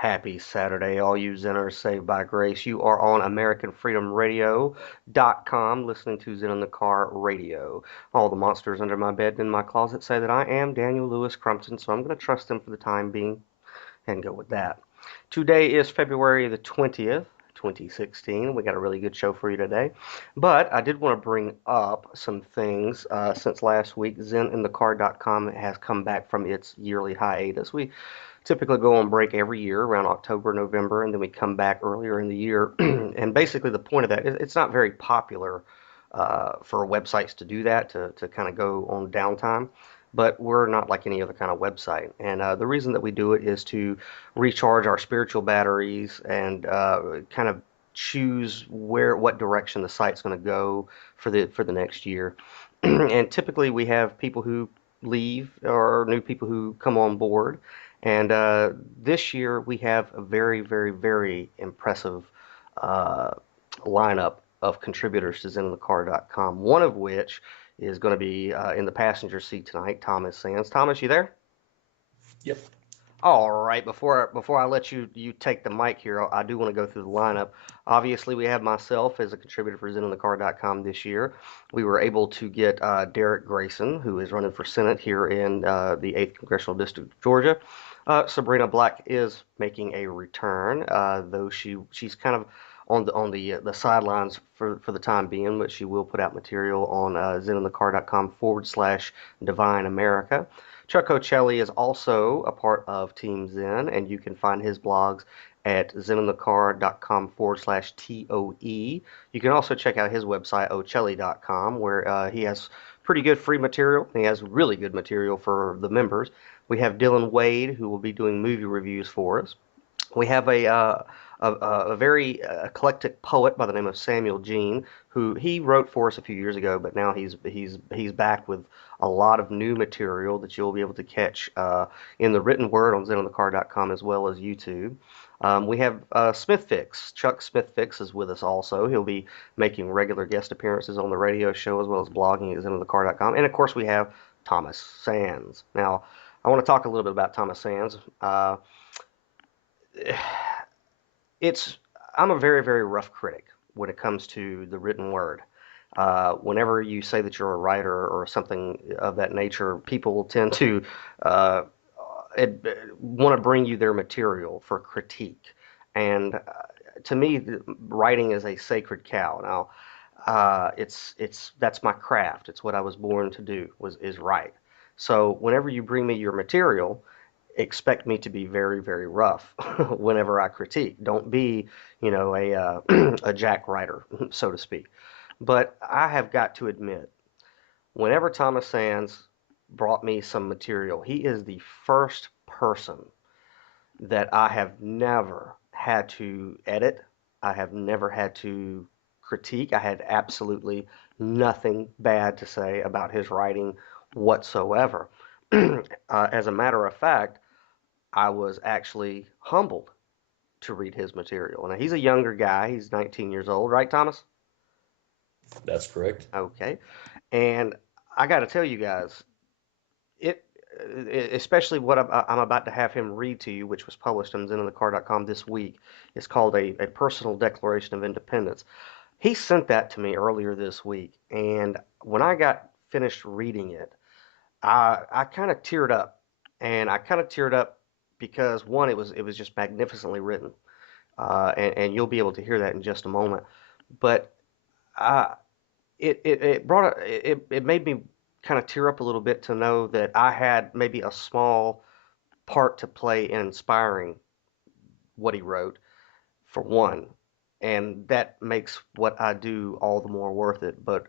Happy Saturday, all you Zenners saved by grace. You are on AmericanFreedomRadio.com listening to Zen in the Car Radio. All the monsters under my bed and in my closet say that I am Daniel Louis Crumpton, so I'm going to trust them for the time being and go with that. Today is February the 20th, 2016. We got a really good show for you today. But I did want to bring up some things since last week. ZenInTheCar.com has come back from its yearly hiatus. We typically go on break every year around October, November, and then we come back earlier in the year. And basically, the point of that is it's not very popular for websites to do that, to kind of go on downtime. But we're not like any other kind of website. And the reason that we do it is to recharge our spiritual batteries and kind of choose what direction the site's going to go for the next year. And typically we have people who leave or new people who come on board. And this year we have a very, very, very impressive uh, lineup of contributors to ZenInTheCar.com, one of which is going to be in the passenger seat tonight, Thomas Sands. Thomas, you there? Yep. All right, before I let you take the mic here, I do want to go through the lineup. Obviously, we have myself as a contributor for ZenOnTheCar.com this year. We were able to get Derek Grayson, who is running for Senate here in the 8th Congressional District of Georgia. Sabrina Black is making a return, though she's kind of on the sidelines for the time being, but she will put out material on ZenOnTheCar.com/Divine America. Chuck Ocelli is also a part of Team Zen, and you can find his blogs at zeninthecar.com/TOE. You can also check out his website, ocelli.com, where he has pretty good free material. He has really good material for the members. We have Dylan Wade, who will be doing movie reviews for us. We have a very eclectic poet by the name of Samuel Jean, who he wrote for us a few years ago, but now he's back with a lot of new material that you'll be able to catch in the written word on ZenOnTheCar.com as well as YouTube. We have Smithfix. Chuck Smithfix is with us also. He'll be making regular guest appearances on the radio show as well as blogging at ZenOnTheCar.com. And of course, we have Thomas Sands. Now, I want to talk a little bit about Thomas Sands. It's I'm a very, very rough critic when it comes to the written word. Whenever you say that you're a writer or something of that nature, people tend to uh, want to bring you their material for critique. And to me, writing is a sacred cow. Now, it's that's my craft. It's what I was born to do is write. So whenever you bring me your material, expect me to be very, very rough whenever I critique. Don't be, a jack writer, so to speak. But I have got to admit, whenever Thomas Sands brought me some material, he is the first person that I have never had to edit. I have never had to critique. I had absolutely nothing bad to say about his writing whatsoever. As a matter of fact, I was actually humbled to read his material. Now, he's a younger guy. He's 19 years old, right, Thomas? That's correct. Okay. And I got to tell you guys, it, especially what I'm about to have him read to you, which was published on ZenOnTheCar.com this week. It's called a Personal Declaration of Independence. He sent that to me earlier this week, and when I got finished reading it, I kind of teared up, and I kind of teared up because one, it was just magnificently written, and you'll be able to hear that in just a moment. But uh, it made me kind of tear up a little bit to know that I had maybe a small part to play in inspiring what he wrote, for one, and that makes what I do all the more worth it. But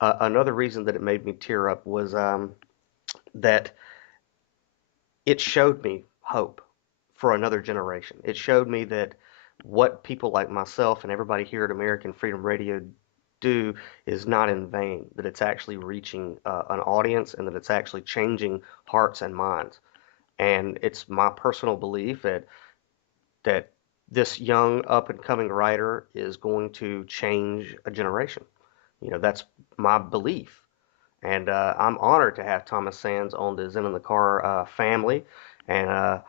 another reason that it made me tear up was that it showed me hope for another generation. It showed me that what people like myself and everybody here at American Freedom Radio do is not in vain, that it's actually reaching an audience and that it's actually changing hearts and minds. And it's my personal belief that this young up and coming writer is going to change a generation. That's my belief. And I'm honored to have Thomas Sands on the Zen in the Car family. And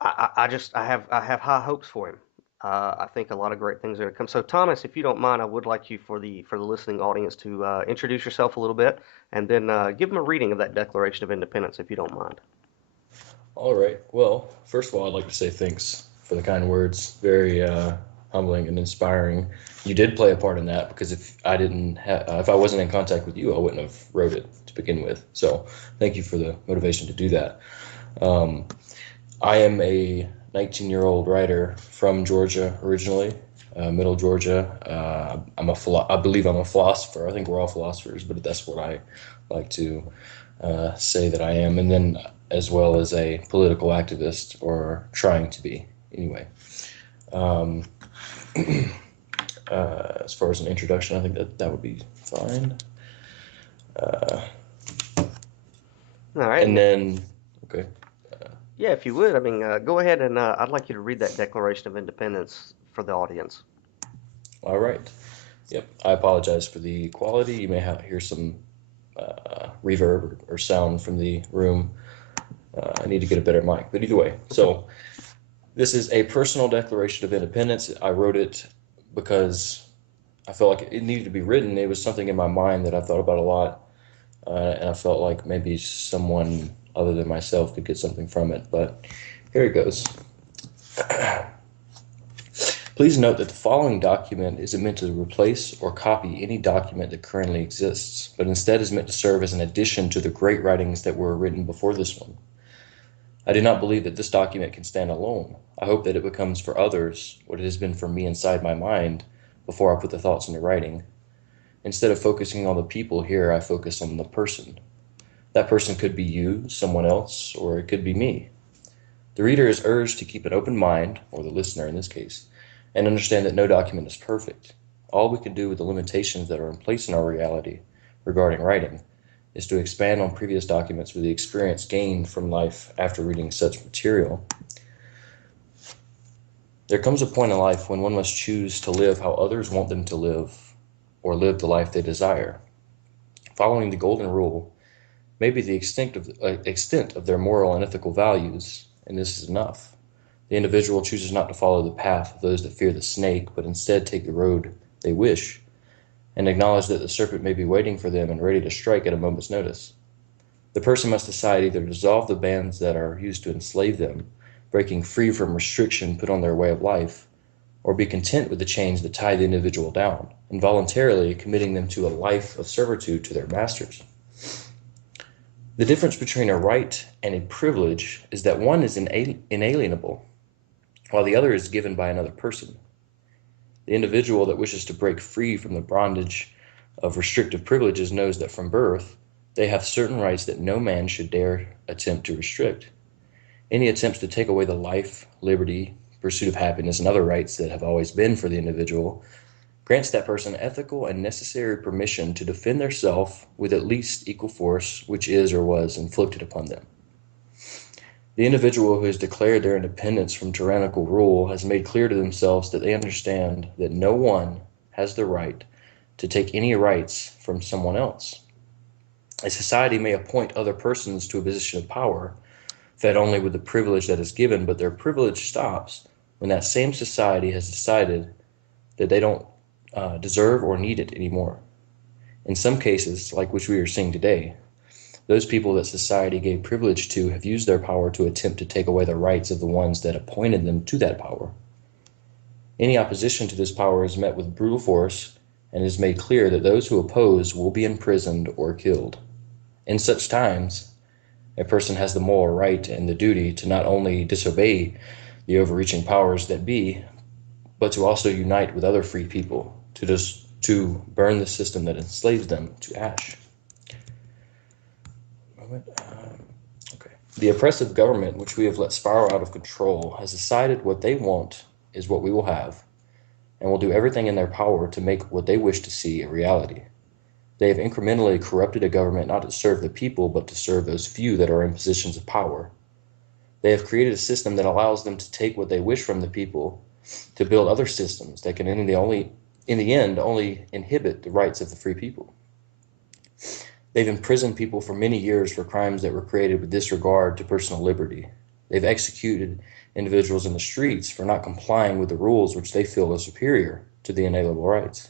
I have high hopes for him. I think a lot of great things are going to come. So Thomas, if you don't mind, I would like you for the listening audience to introduce yourself a little bit, and then give them a reading of that Declaration of Independence, if you don't mind. All right. Well, first of all, I'd like to say thanks for the kind words. Very humbling and inspiring. You did play a part in that because if I wasn't in contact with you, I wouldn't have wrote it to begin with. So thank you for the motivation to do that. Um, I am a 19-year-old writer from Georgia originally, Middle Georgia. I believe I'm a philosopher. I think we're all philosophers, but that's what I like to say that I am. And then as well as a political activist, or trying to be, anyway. Um, as far as an introduction, I think that would be fine. Uh, All right, and and if then, okay. yeah, if you would, I mean, go ahead and I'd like you to read that Declaration of Independence for the audience. All right. Yep. I apologize for the quality. You may hear some reverb or sound from the room. I need to get a better mic, but either way. So this is a personal Declaration of Independence. I wrote it because I felt like it needed to be written. It was something in my mind that I thought about a lot, and I felt like maybe someone other than myself could get something from it. But here it goes. Please note that the following document isn't meant to replace or copy any document that currently exists, but instead is meant to serve as an addition to the great writings that were written before this one. I do not believe that this document can stand alone. I hope that it becomes for others what it has been for me inside my mind before I put the thoughts into writing. Instead of focusing on the people here, I focus on the person. That person could be you, someone else, or it could be me. The reader is urged to keep an open mind, or the listener in this case, and understand that no document is perfect. All we can do with the limitations that are in place in our reality regarding writing is to expand on previous documents with the experience gained from life after reading such material. There comes a point in life when one must choose to live how others want them to live, or live the life they desire. Following the golden rule may be the extent of their moral and ethical values, and this is enough. The individual chooses not to follow the path of those that fear the snake, but instead take the road they wish, and acknowledge that the serpent may be waiting for them and ready to strike at a moment's notice. The person must decide either to dissolve the bands that are used to enslave them, breaking free from restriction put on their way of life, or be content with the chains that tie the individual down, involuntarily committing them to a life of servitude to their masters. The difference between a right and a privilege is that one is inalienable, while the other is given by another person. The individual that wishes to break free from the bondage of restrictive privileges knows that from birth they have certain rights that no man should dare attempt to restrict. Any attempts to take away the life, liberty, pursuit of happiness, and other rights that have always been for the individual grants that person ethical and necessary permission to defend theirself with at least equal force which is or was inflicted upon them. The individual who has declared their independence from tyrannical rule has made clear to themselves that they understand that no one has the right to take any rights from someone else. A society may appoint other persons to a position of power, fed only with the privilege that is given, but their privilege stops when that same society has decided that they don't deserve or need it anymore. In some cases, like which we are seeing today, those people that society gave privilege to have used their power to attempt to take away the rights of the ones that appointed them to that power. Any opposition to this power is met with brutal force, and it is made clear that those who oppose will be imprisoned or killed. In such times, a person has the moral right and the duty to not only disobey the overreaching powers that be, but to also unite with other free people to burn the system that enslaves them to ash. Okay. The oppressive government, which we have let spiral out of control, has decided what they want is what we will have, and will do everything in their power to make what they wish to see a reality. They have incrementally corrupted a government not to serve the people, but to serve those few that are in positions of power. They have created a system that allows them to take what they wish from the people to build other systems that can in the end only inhibit the rights of the free people. They've imprisoned people for many years for crimes that were created with disregard to personal liberty. They've executed individuals in the streets for not complying with the rules which they feel are superior to the inalienable rights.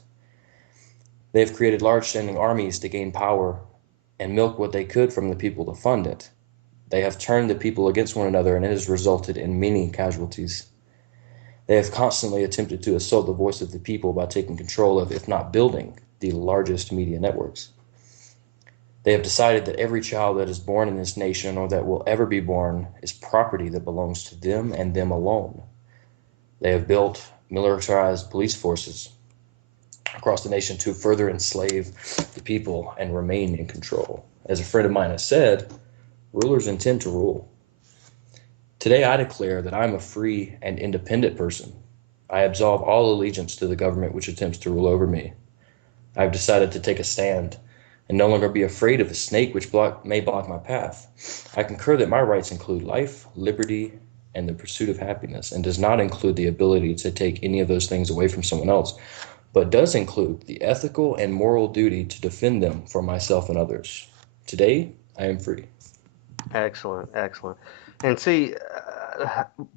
They have created large standing armies to gain power and milk what they could from the people to fund it. They have turned the people against one another, and it has resulted in many casualties. They have constantly attempted to assault the voice of the people by taking control of, if not building, the largest media networks. They have decided that every child that is born in this nation or that will ever be born is property that belongs to them and them alone. They have built militarized police forces across the nation to further enslave the people and remain in control. As a friend of mine has said, rulers intend to rule. Today I declare that I am a free and independent person. I absolve all allegiance to the government which attempts to rule over me. I have decided to take a stand and no longer be afraid of the snake which may block my path. I concur that my rights include life, liberty, and the pursuit of happiness, and does not include the ability to take any of those things away from someone else, but does include the ethical and moral duty to defend them for myself and others. Today, I am free. Excellent, excellent. And see,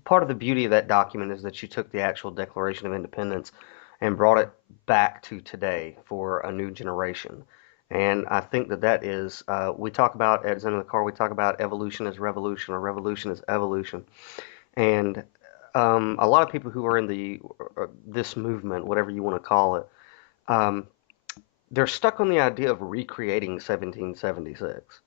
part of the beauty of that document is that you took the actual Declaration of Independence and brought it back to today for a new generation. And I think that that is, we talk about, as in the car, we talk about evolution as revolution or revolution as evolution. And a lot of people who are in this movement, whatever you want to call it, um, they're stuck on the idea of recreating 1776.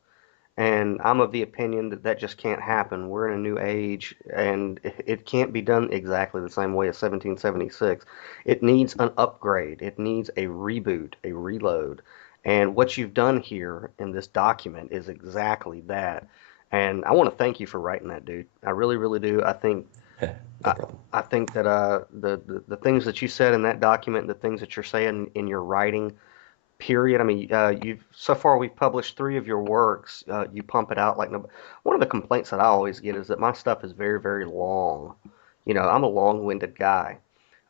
And I'm of the opinion that that just can't happen. We're in a new age, and it can't be done exactly the same way as 1776. It needs an upgrade. It needs a reboot, a reload. And what you've done here in this document is exactly that. And I want to thank you for writing that, dude. I really, really do. No I, problem. I think that the things that you said in that document, the things that you're saying in your writing, period. I mean, you've so far we've published three of your works. You pump it out like no. One of the complaints that I always get is that my stuff is very, very long. You know, I'm a long-winded guy,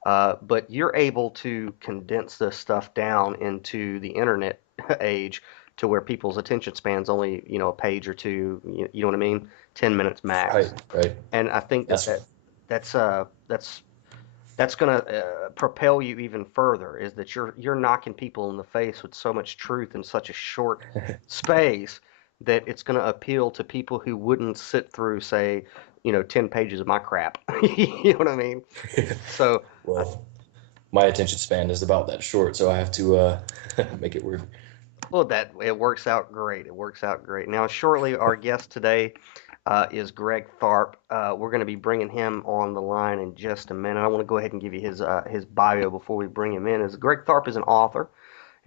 but you're able to condense this stuff down into the internet age to where people's attention span's only, a page or two. You know what I mean? 10 minutes Right, max. right. And I think that That's that's going to propel you even further is that you're knocking people in the face with so much truth in such a short space that it's going to appeal to people who wouldn't sit through, say, 10 pages of my crap. You know what I mean? So I, well, my attention span is about that short, so I have to make it work. well, that it works out great. It works out great. Now, shortly, our guest today is Greg Tharpe. We're going to be bringing him on the line in just a minute. I want to go ahead and give you his bio before we bring him in. As Greg Tharpe is an author,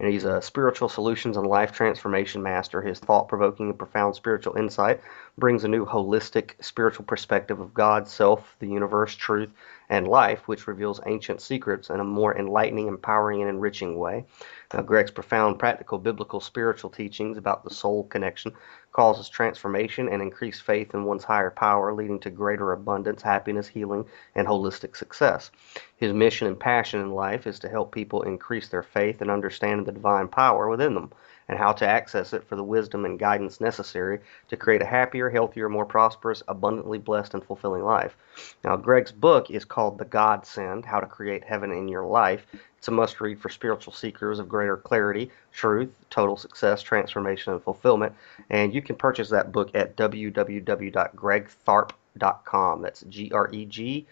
and he's a spiritual solutions and life transformation master. His thought-provoking and profound spiritual insight brings a new holistic spiritual perspective of God, self, the universe, truth, and life, which reveals ancient secrets in a more enlightening, empowering, and enriching way. Now, Greg's profound, practical, biblical, spiritual teachings about the soul connection causes transformation and increased faith in one's higher power, leading to greater abundance, happiness, healing, and holistic success. His mission and passion in life is to help people increase their faith and understand the divine power within them and how to access it for the wisdom and guidance necessary to create a happier, healthier, more prosperous, abundantly blessed, and fulfilling life. Now, Greg's book is called The Godsend: How to Create Heaven in Your Life. It's a must read for spiritual seekers of greater clarity, truth, total success, transformation, and fulfillment. And you can purchase that book at www.gregtharpe.com. That's GregTharpe.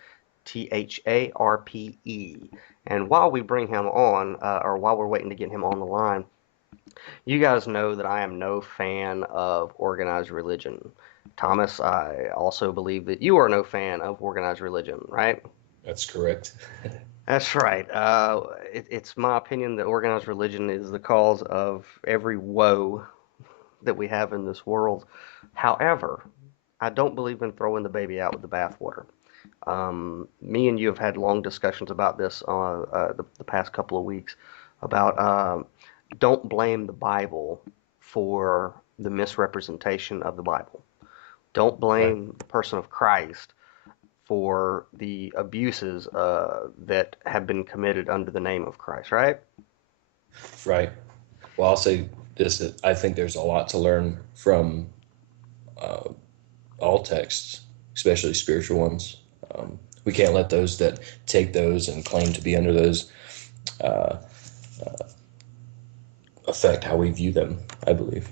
And while we bring him on, or while we're waiting to get him on the line, you guys know that I am no fan of organized religion. Thomas, I also believe that you are no fan of organized religion, right? That's correct. That's right. It's my opinion that organized religion is the cause of every woe that we have in this world. However, I don't believe in throwing the baby out with the bathwater. Me and you have had long discussions about this the past couple of weeks about don't blame the Bible for the misrepresentation of the Bible. Don't Right, blame the person of Christ for the abuses that have been committed under the name of Christ, right? right. Well, I'll say this, that I think there's a lot to learn from all texts. especially spiritual ones. We can't let those that take those and claim to be under those affect how we view them, I believe.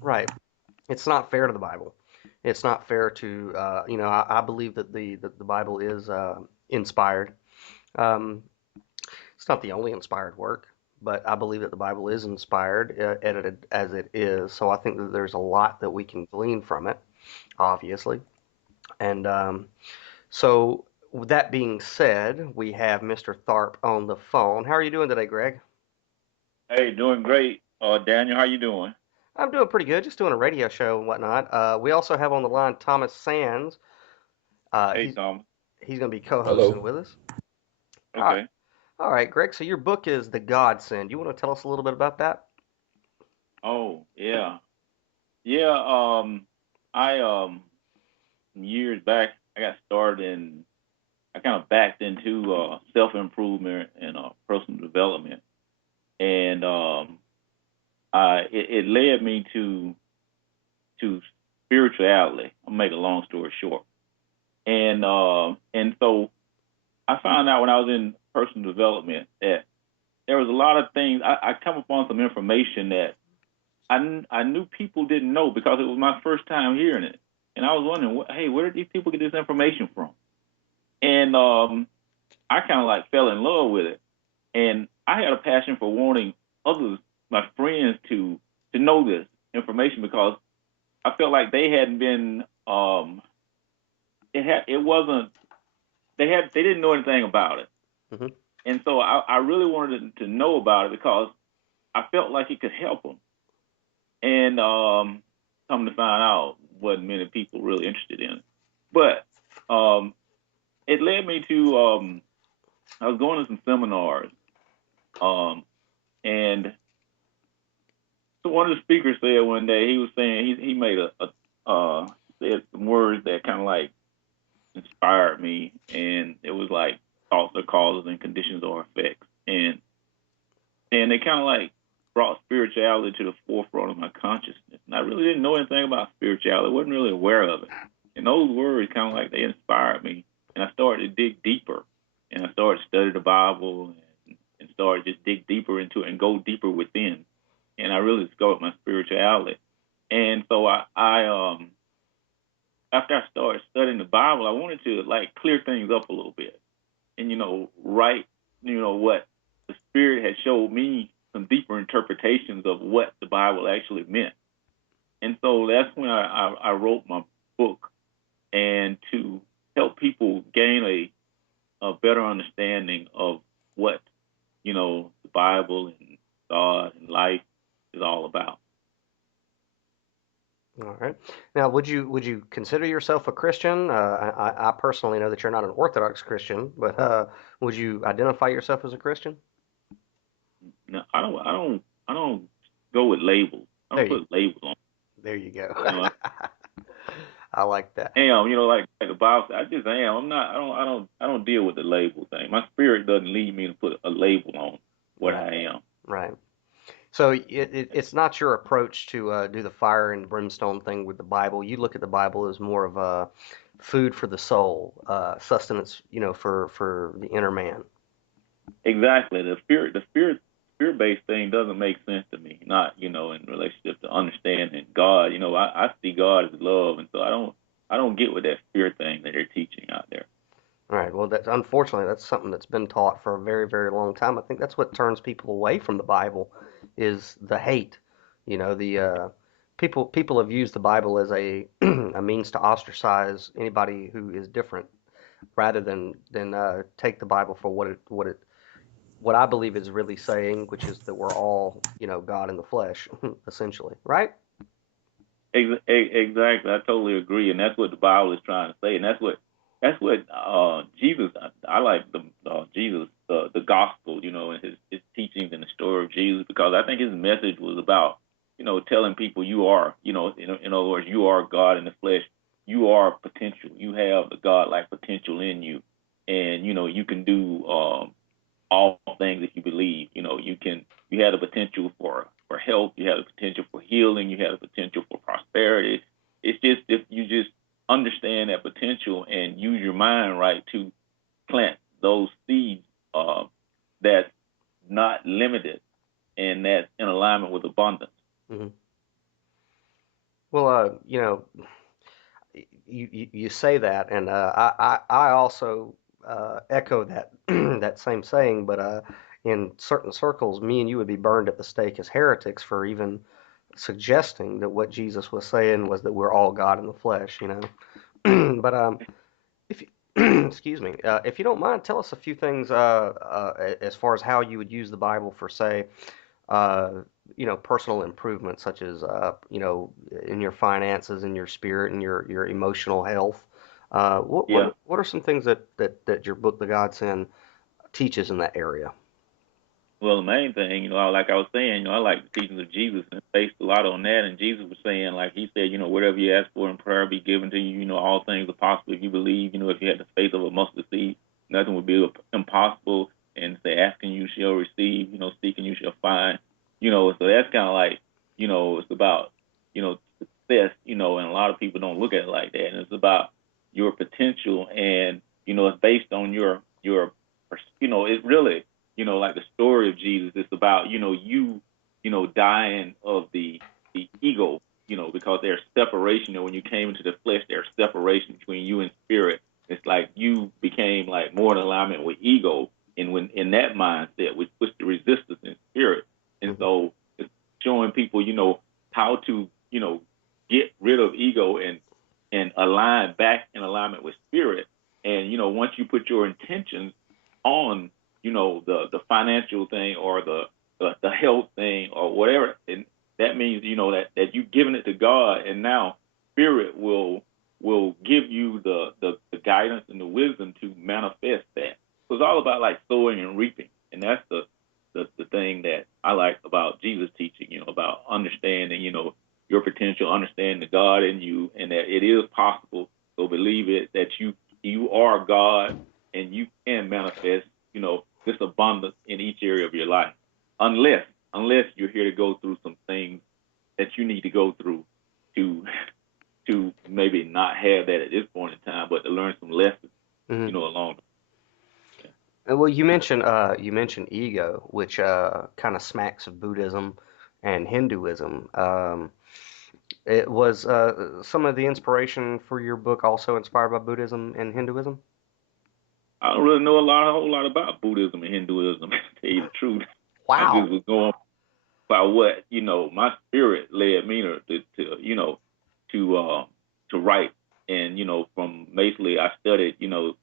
Right. It's not fair to the Bible. It's not fair to, I believe that the Bible is inspired. Um, it's not the only inspired work, but I believe that the Bible is inspired, edited as it is. So I think that there's a lot that we can glean from it, obviously. And so, with that being said, we have Mr. Tharpe on the phone. How are you doing today, Greg? Hey, doing great. Daniel, how you doing? I'm doing pretty good, just doing a radio show and whatnot. We also have on the line Thomas Sands. Uh, Hey, he's Tom. he's going to be co-hosting Hello. with us. All right, Okay. all right, Greg. So your book is The Godsend. You want to tell us a little bit about that? Oh, yeah. Yeah, I years back I got started in I kind of backed into self-improvement and personal development. And it led me to spirituality. I'll make a long story short. And so I found out when I was in personal development that there was a lot of things I come upon some information that I knew people didn't know because it was my first time hearing it, and I was wondering, hey, where did these people get this information from? And I kind of like fell in love with it, and I had a passion for wanting others, my friends, to know this information because I felt like they hadn't been it wasn't they didn't know anything about it, Hmm. and so I really wanted to know about it because I felt like it could help them. And come to find out, wasn't many people really interested in it. But it led me to I was going to some seminars, um, and so one of the speakers said one day he was saying he made said some words that kind of like inspired me, and it was like thoughts are causes and conditions are effects, and they kind of like brought spirituality to the forefront of my consciousness. And I really didn't know anything about spirituality. I wasn't really aware of it. And those words kind of like they inspired me. And I started to dig deeper. And I started to study the Bible and started to just dig deeper into it and go deeper within. And I really discovered my spirituality. And so I after I started studying the Bible, I wanted to like clear things up a little bit and write what the spirit had showed me some deeper interpretations of what the Bible actually meant. And so that's when I wrote my book and to help people gain a better understanding of what the Bible and God and life is all about. All right. Now, would you consider yourself a Christian? I personally know that you're not an Orthodox Christian, but would you identify yourself as a Christian? Now I don't go with labels. I There don't you put labels on. there you go. You know, I like that. I am. Like the Bible said, I just am. I'm not. I don't deal with the label thing. My spirit doesn't lead me to put a label on what Right. I am. Right. So it's not your approach to do the fire and brimstone thing with the Bible. You look at the Bible as more of a food for the soul, sustenance, for the inner man. Exactly. Spirit based thing doesn't make sense to me. Not in relationship to understanding God. I see God as love, and so I don't get with that spirit thing that they're teaching out there. All right. Well, that's unfortunately that's something that's been taught for a very, very long time. I think that's what turns people away from the Bible is the hate. The people have used the Bible as a a means to ostracize anybody who is different, rather than take the Bible for what I believe is really saying, which is that we're all God in the flesh, essentially. Right? Exactly. I totally agree, and that's what the Bible is trying to say, and that's what Jesus. I like the Jesus the gospel, and his teachings and the story of Jesus because I think his message was about telling people you are in other words you are God in the flesh. You are potential. You have the God-like potential in you, and you can do all things if you believe. You have the potential for health, you have the potential for healing, you have the potential for prosperity. It's just if you just understand that potential and use your mind right to plant those seeds that's not limited and that's in alignment with abundance. Hmm. Well, you say that, and I also echo that that same saying, but in certain circles, me and you would be burned at the stake as heretics for even suggesting that what Jesus was saying was that we're all God in the flesh, you know. But if you, excuse me, if you don't mind, tell us a few things as far as how you would use the Bible for, say, uh, personal improvement, such as, in your finances, in your spirit, and your emotional health. Yeah. What are some things that your book, The Godsend, teaches in that area? Well, the main thing, like I was saying, I like the teachings of Jesus and based a lot on that. And Jesus was saying, like he said, whatever you ask for in prayer be given to you. All things are possible if you believe. If you had the faith of a mustard seed, nothing would be impossible. And say, asking you shall receive. Seeking you shall find. So that's kind of like, it's about, success. And a lot of people don't look at it like that. And it's about your potential, and it's based on your, it's really like the story of Jesus, it's about, dying of the ego, because there's separation. When you came into the flesh, there's separation between you and spirit. It's like you became like more in alignment with ego, and when in that mindset, which puts the resistance in spirit. And Hmm. so it's showing people, how to, get rid of ego and align back in alignment with spirit. And once you put your intentions on the financial thing or the health thing or whatever, and that means that you've given it to God, and now spirit will give you the guidance and the wisdom to manifest that. So it's all about like sowing and reaping, and that's the thing that I like about Jesus' teaching, about understanding, your potential, understanding the God in you, and that it is possible. So believe it, that you are God, and you can manifest, this abundance in each area of your life, unless you're here to go through some things that you need to go through to to maybe not have that at this point in time, but to learn some lessons, Hmm. along. Well, you mentioned ego, which kind of smacks of Buddhism and Hinduism. It was some of the inspiration for your book also inspired by Buddhism and Hinduism? I don't really know a whole lot about Buddhism and Hinduism, to tell you the truth. I just Wow. was going by what my spirit led me to to write. And from basically I studied the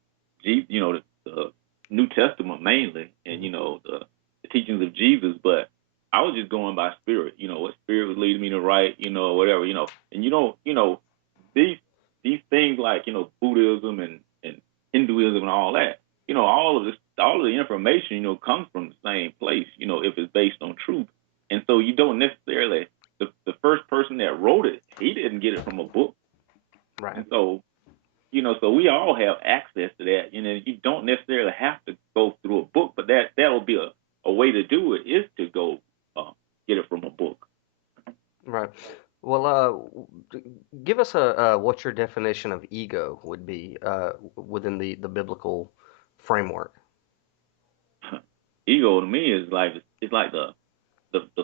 New Testament mainly, and Mhm. the teachings of Jesus, but I was just going by spirit, what spirit was leading me to write, whatever, and these these things like Buddhism and Hinduism and all that, all of the information comes from the same place, if it's based on truth. And so you don't necessarily, the first person that wrote it, he didn't get it from a book. Right. And so, so we all have access to that. You don't necessarily have to go through a book, but that'll be a way to do it, is to go get it from a book. Right. Well, give us what your definition of ego would be within the biblical framework. Ego to me is like, it's like the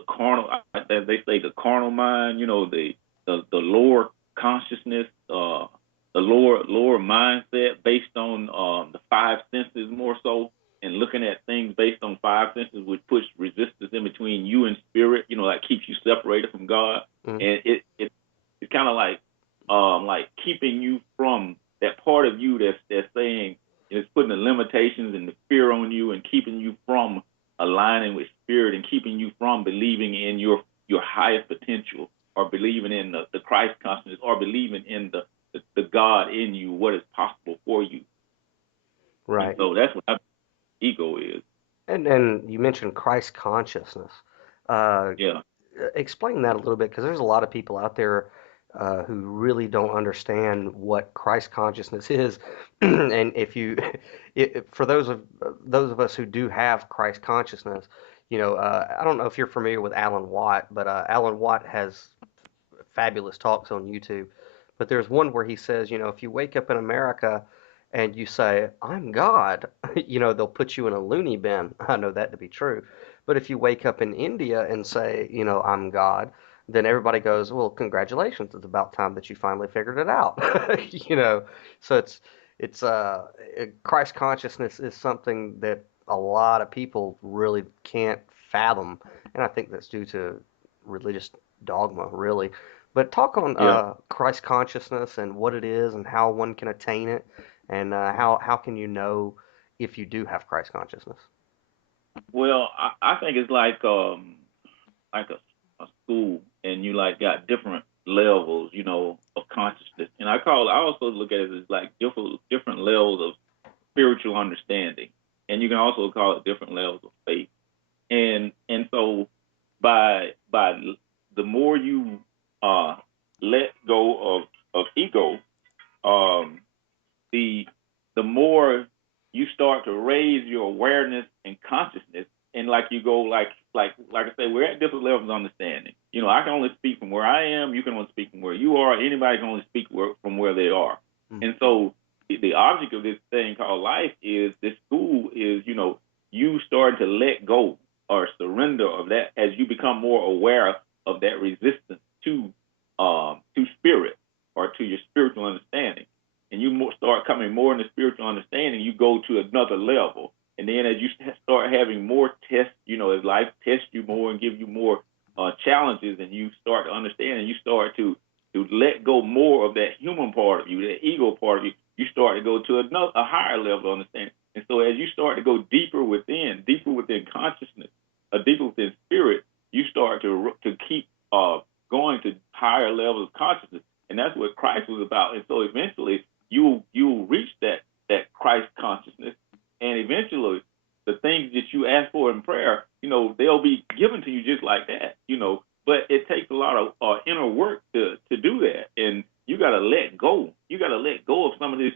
carnal, they say the carnal mind, the lower consciousness, the lower mindset based on the five senses more so, and looking at things based on five senses, which puts resistance in between you and spirit, like keeps you separated from God. Mm. And it's kind of like keeping you from that part of you that's saying, it's putting the limitations and the fear on you and keeping you from aligning with spirit and keeping you from believing in your highest potential, or believing in the Christ consciousness, or believing in the God in you, what is possible for you. And Right. so that's what ego is. And you mentioned Christ consciousness. Uh, Yeah. Explain that a little bit, because there's a lot of people out there who really don't understand what Christ consciousness is. And if you, for those of us who do have Christ consciousness, I don't know if you're familiar with Alan Watt, but Alan Watt has fabulous talks on YouTube. But there's one where he says, if you wake up in America and you say, I'm God, they'll put you in a loony bin. I know that to be true. But if you wake up in India and say, I'm God, then everybody goes, well, congratulations. It's about time that you finally figured it out. you know, so it's Christ consciousness is something that a lot of people really can't fathom, and I think that's due to religious dogma, really. But talk on Yeah. Christ consciousness and what it is and how one can attain it, and how can you know if you do have Christ consciousness? Well, I think it's like a school, and you like got different levels, of consciousness. And I also look at it as like different levels of spiritual understanding, and you can also call it different levels of faith. And so by the more you let go of ego, um, the the more you start to raise your awareness and consciousness, and like you go like I say, we're at different levels of understanding. I can only speak from where I am. You can only speak from where you are. Anybody can only speak from where they are. Mm. And so the object of this thing called life is this school is you starting to let go or surrender of that as you become more aware of that resistance to spirit or to your spiritual understanding, and you start coming more into spiritual understanding, you go to another level. And then as you start having more tests, as life tests you more and give you more challenges, and you start to understand, and you start to let go more of that human part of you, that ego part of you, you start to go to a higher level of understanding. And so as you start to go deeper within consciousness, deeper within spirit, you start to keep going to higher levels of consciousness. And that's what Christ was about. And so eventually you'll reach that Christ consciousness, and eventually the things that you ask for in prayer, they'll be given to you just like that. But it takes a lot of inner work to do that, and you got to let go. You got to let go of some of this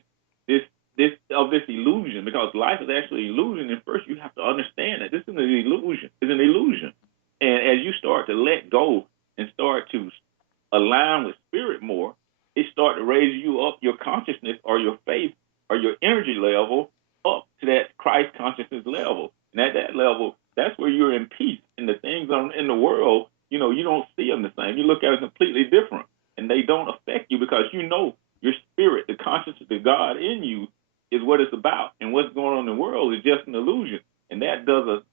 illusion, because life is actually illusion. And first, you have to understand that this is an illusion. It's an illusion, and as you start to let go and start to align with spirit more, it start to raise you up your consciousness or your faith or your energy level up to that Christ consciousness level. And at that level, that's where you're in peace. And the things in the world, you don't see them the same. You look at it completely different, and they don't affect you because your spirit, the consciousness of God in you, is what it's about. And what's going on in the world is just an illusion, and that doesn't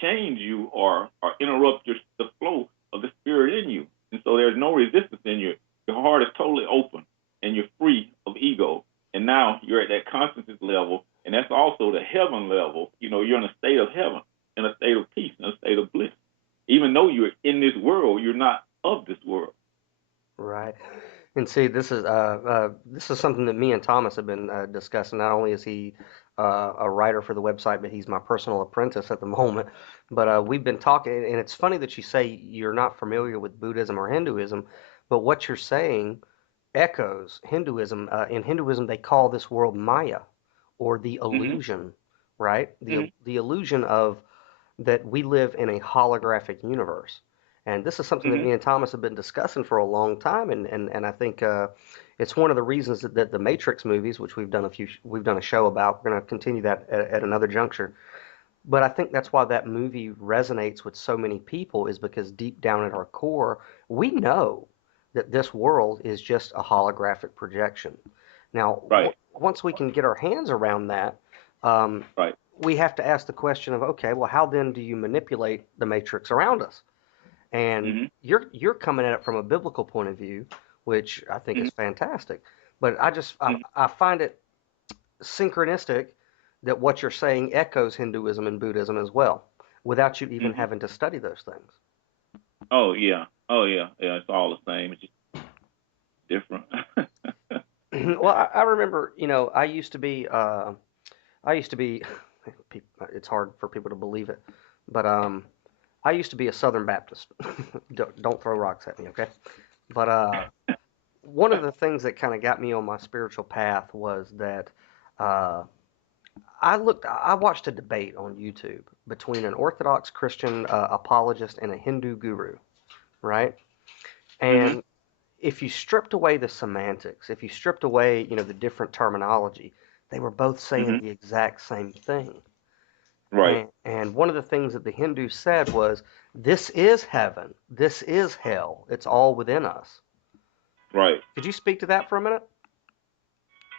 change you or interrupt the flow of the spirit in you. And so there's no resistance in you. Your heart is totally open, and you're free of ego. And now you're at that consciousness level, and that's also the heaven level. You're in a state of heaven, in a state of peace, in a state of bliss. Even though you're in this world, you're not of this world. Right. And see, this is something that me and Thomas have been discussing. Not only is he a writer for the website, but he's my personal apprentice at the moment. But we've been talking, and it's funny that you say you're not familiar with Buddhism or Hinduism, but what you're saying echoes Hinduism. In Hinduism, they call this world Maya, or the Mm-hmm. illusion, right? Mm-hmm. The illusion of that we live in a holographic universe. And this is something that Mm-hmm. me and Thomas have been discussing for a long time, and I think it's one of the reasons that the Matrix movies, which we've done a show about, we're going to continue that at another juncture. But I think that's why that movie resonates with so many people, is because deep down at our core, we know that this world is just a holographic projection. Now, Right. once we can get our hands around that, um, Right. we have to ask the question of, okay, well, how then do you manipulate the matrix around us? And Mm-hmm. you're coming at it from a biblical point of view, which I think Mm-hmm. is fantastic. But Mm-hmm. I find it synchronistic that what you're saying echoes Hinduism and Buddhism as well, without you even Mm-hmm. having to study those things. Oh yeah. Oh yeah. Yeah. It's all the same. It's just different. Well, I remember, I used to be, it's hard for people to believe it, but I used to be a Southern Baptist. Don't throw rocks at me, okay? But one of the things that kind of got me on my spiritual path was that uh, I watched a debate on YouTube between an Orthodox Christian apologist and a Hindu guru, right? Mm-hmm. And if you stripped away the semantics, if you stripped away, the different terminology, they were both saying Hmm. the exact same thing. Right. And one of the things that the Hindus said was, this is heaven, this is hell, it's all within us. Right. Could you speak to that for a minute?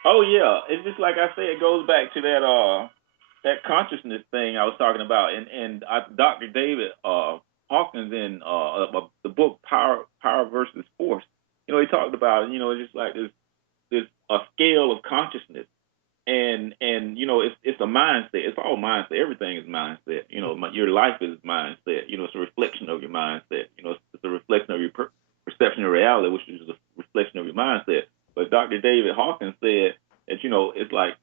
Oh yeah, it's just like I said. It goes back to that consciousness thing I was talking about, and Dr. David Hawkins in the book Power versus Force. He talked about it. It's just like this a scale of consciousness, and it's a mindset. It's all mindset. Everything is mindset. Your life is mindset. It's a reflection of your mindset. It's a reflection of your perception of reality, which is a reflection of your mindset. But Dr. David Hawkins said that it's like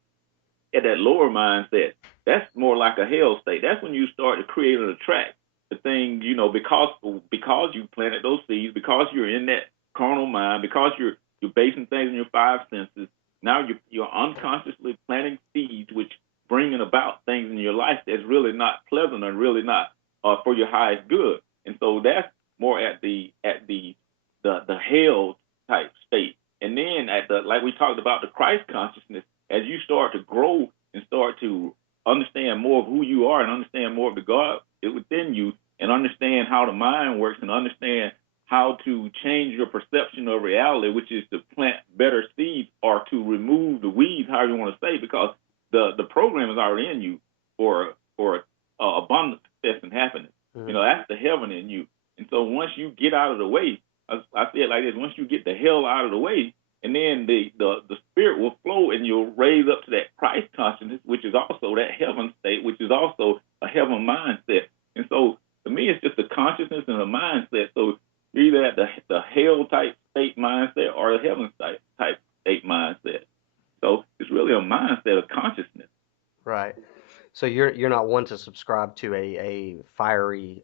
at that lower mindset, that's more like a hell state. That's when you start to create and attract the things, because you planted those seeds, because you're in that carnal mind, because you're basing things in your five senses. Now you're unconsciously planting seeds, which bringing about things in your life that's really not pleasant and really not for your highest good. And so that's more at the hell type state. And then at the, like we talked about, the Christ consciousness, as you start to grow and start to understand more of who you are and understand more of the God within you and understand how the mind works and understand how to change your perception of reality, which is to plant better seeds or to remove the weeds, however you want to say, because the program is already in you for abundant success and happiness. Mm-hmm. That's the heaven in you. And so once you get out of the way, I say it like this: once you get the hell out of the way, and then the spirit will flow, and you'll raise up to that Christ consciousness, which is also that heaven state, which is also a heaven mindset. And so, to me, it's just a consciousness and a mindset. So you're either at the hell type state mindset or the heaven type state mindset. So it's really a mindset of consciousness. Right. So you're not one to subscribe to a fiery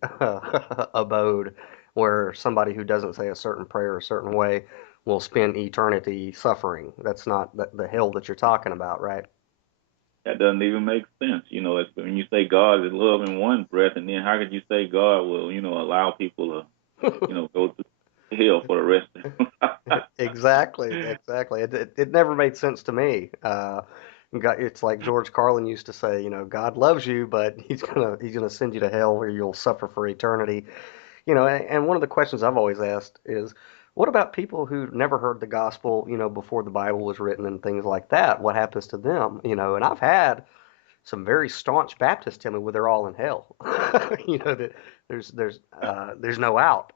abode where somebody who doesn't say a certain prayer a certain way will spend eternity suffering. That's not the hell that you're talking about, right? That doesn't even make sense. It's, when you say God is love in one breath, and then how could you say God will, allow people to, go to hell for the rest of them? Exactly, exactly. It never made sense to me. It's like George Carlin used to say, God loves you, but he's gonna send you to hell where you'll suffer for eternity. And one of the questions I've always asked is, what about people who never heard the gospel, before the Bible was written and things like that? What happens to them? And I've had some very staunch Baptists tell me, well, they're all in hell. That there's no out.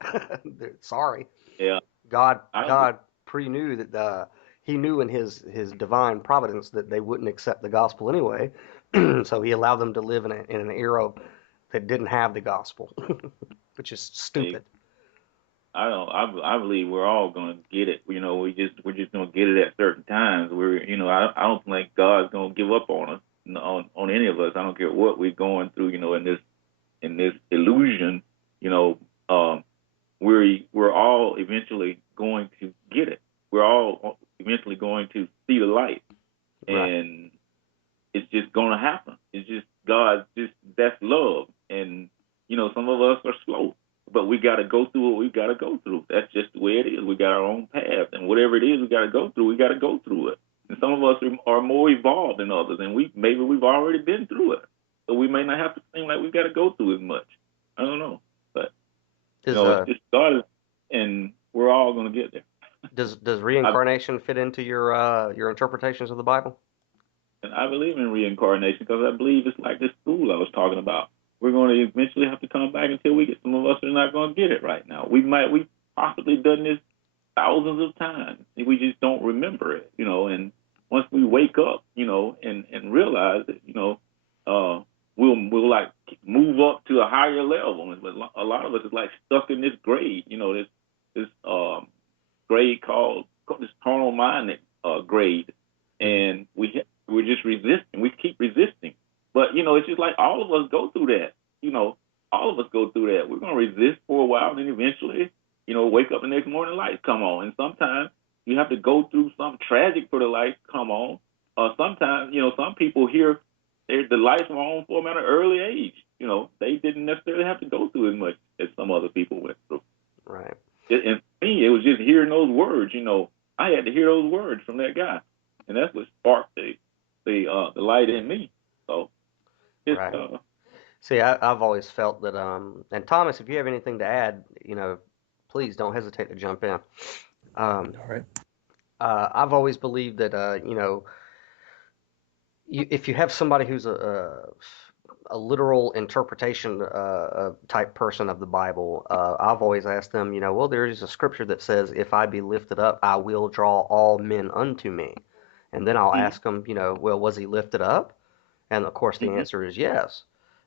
Sorry. Yeah, God I don't. God pre-knew that he knew in his divine providence that they wouldn't accept the gospel anyway. So he allowed them to live in an era that didn't have the gospel, which is stupid. I don't. I believe we're all gonna get it. We're just gonna get it at certain times. I don't think God's gonna give up on us, on any of us. I don't care what we're going through. In this illusion. You know, um, we're all eventually going to get it. We're all eventually going to see the light, Right. and it's just gonna happen. It's just God. Just that's love, and some of us are slow, but we got to go through what we got to go through. That's just the way it is. We got our own path, and whatever it is we got to go through, we got to go through it. And some of us are more evolved than others, and we've already been through it, so we may not have to seem like we got to go through as much. I don't know, but Does it's just God, and we're all gonna get there. does I, reincarnation fit into your interpretations of the Bible? and I believe in reincarnation because I believe it's like this school I was talking about. We're going to eventually have to come back until we get. Some of us are not going to get it right now. We possibly done this thousands of times. We just don't remember it, And once we wake up, and realize that, we'll like move up to a higher level. But a lot of us is like stuck in this grade, this grade called this carnal mind grade, Hmm. and we're just resisting. We keep resisting, but it's just like all of us go through that. All of us go through that. We're gonna resist for a while, and then eventually, wake up the next morning, lights come on. And sometimes you have to go through something tragic for the lights to come on. Sometimes, some people here, the lights were on for them at an early age. They didn't necessarily have to go through as much as some other people went through. Right. And for me, it was just hearing those words. I had to hear those words from that guy, and that's what sparked the light in me. So just Right. See, I've always felt that, and Thomas, if you have anything to add, please don't hesitate to jump in. Um, All right. I've always believed that, if you have somebody who's a literal interpretation type person of the Bible, I've always asked them, well, there is a scripture that says, "If I be lifted up, I will draw all men unto me." And then I'll mm-hmm, ask them, well, was he lifted up? And of course, the mm-hmm, answer is yes.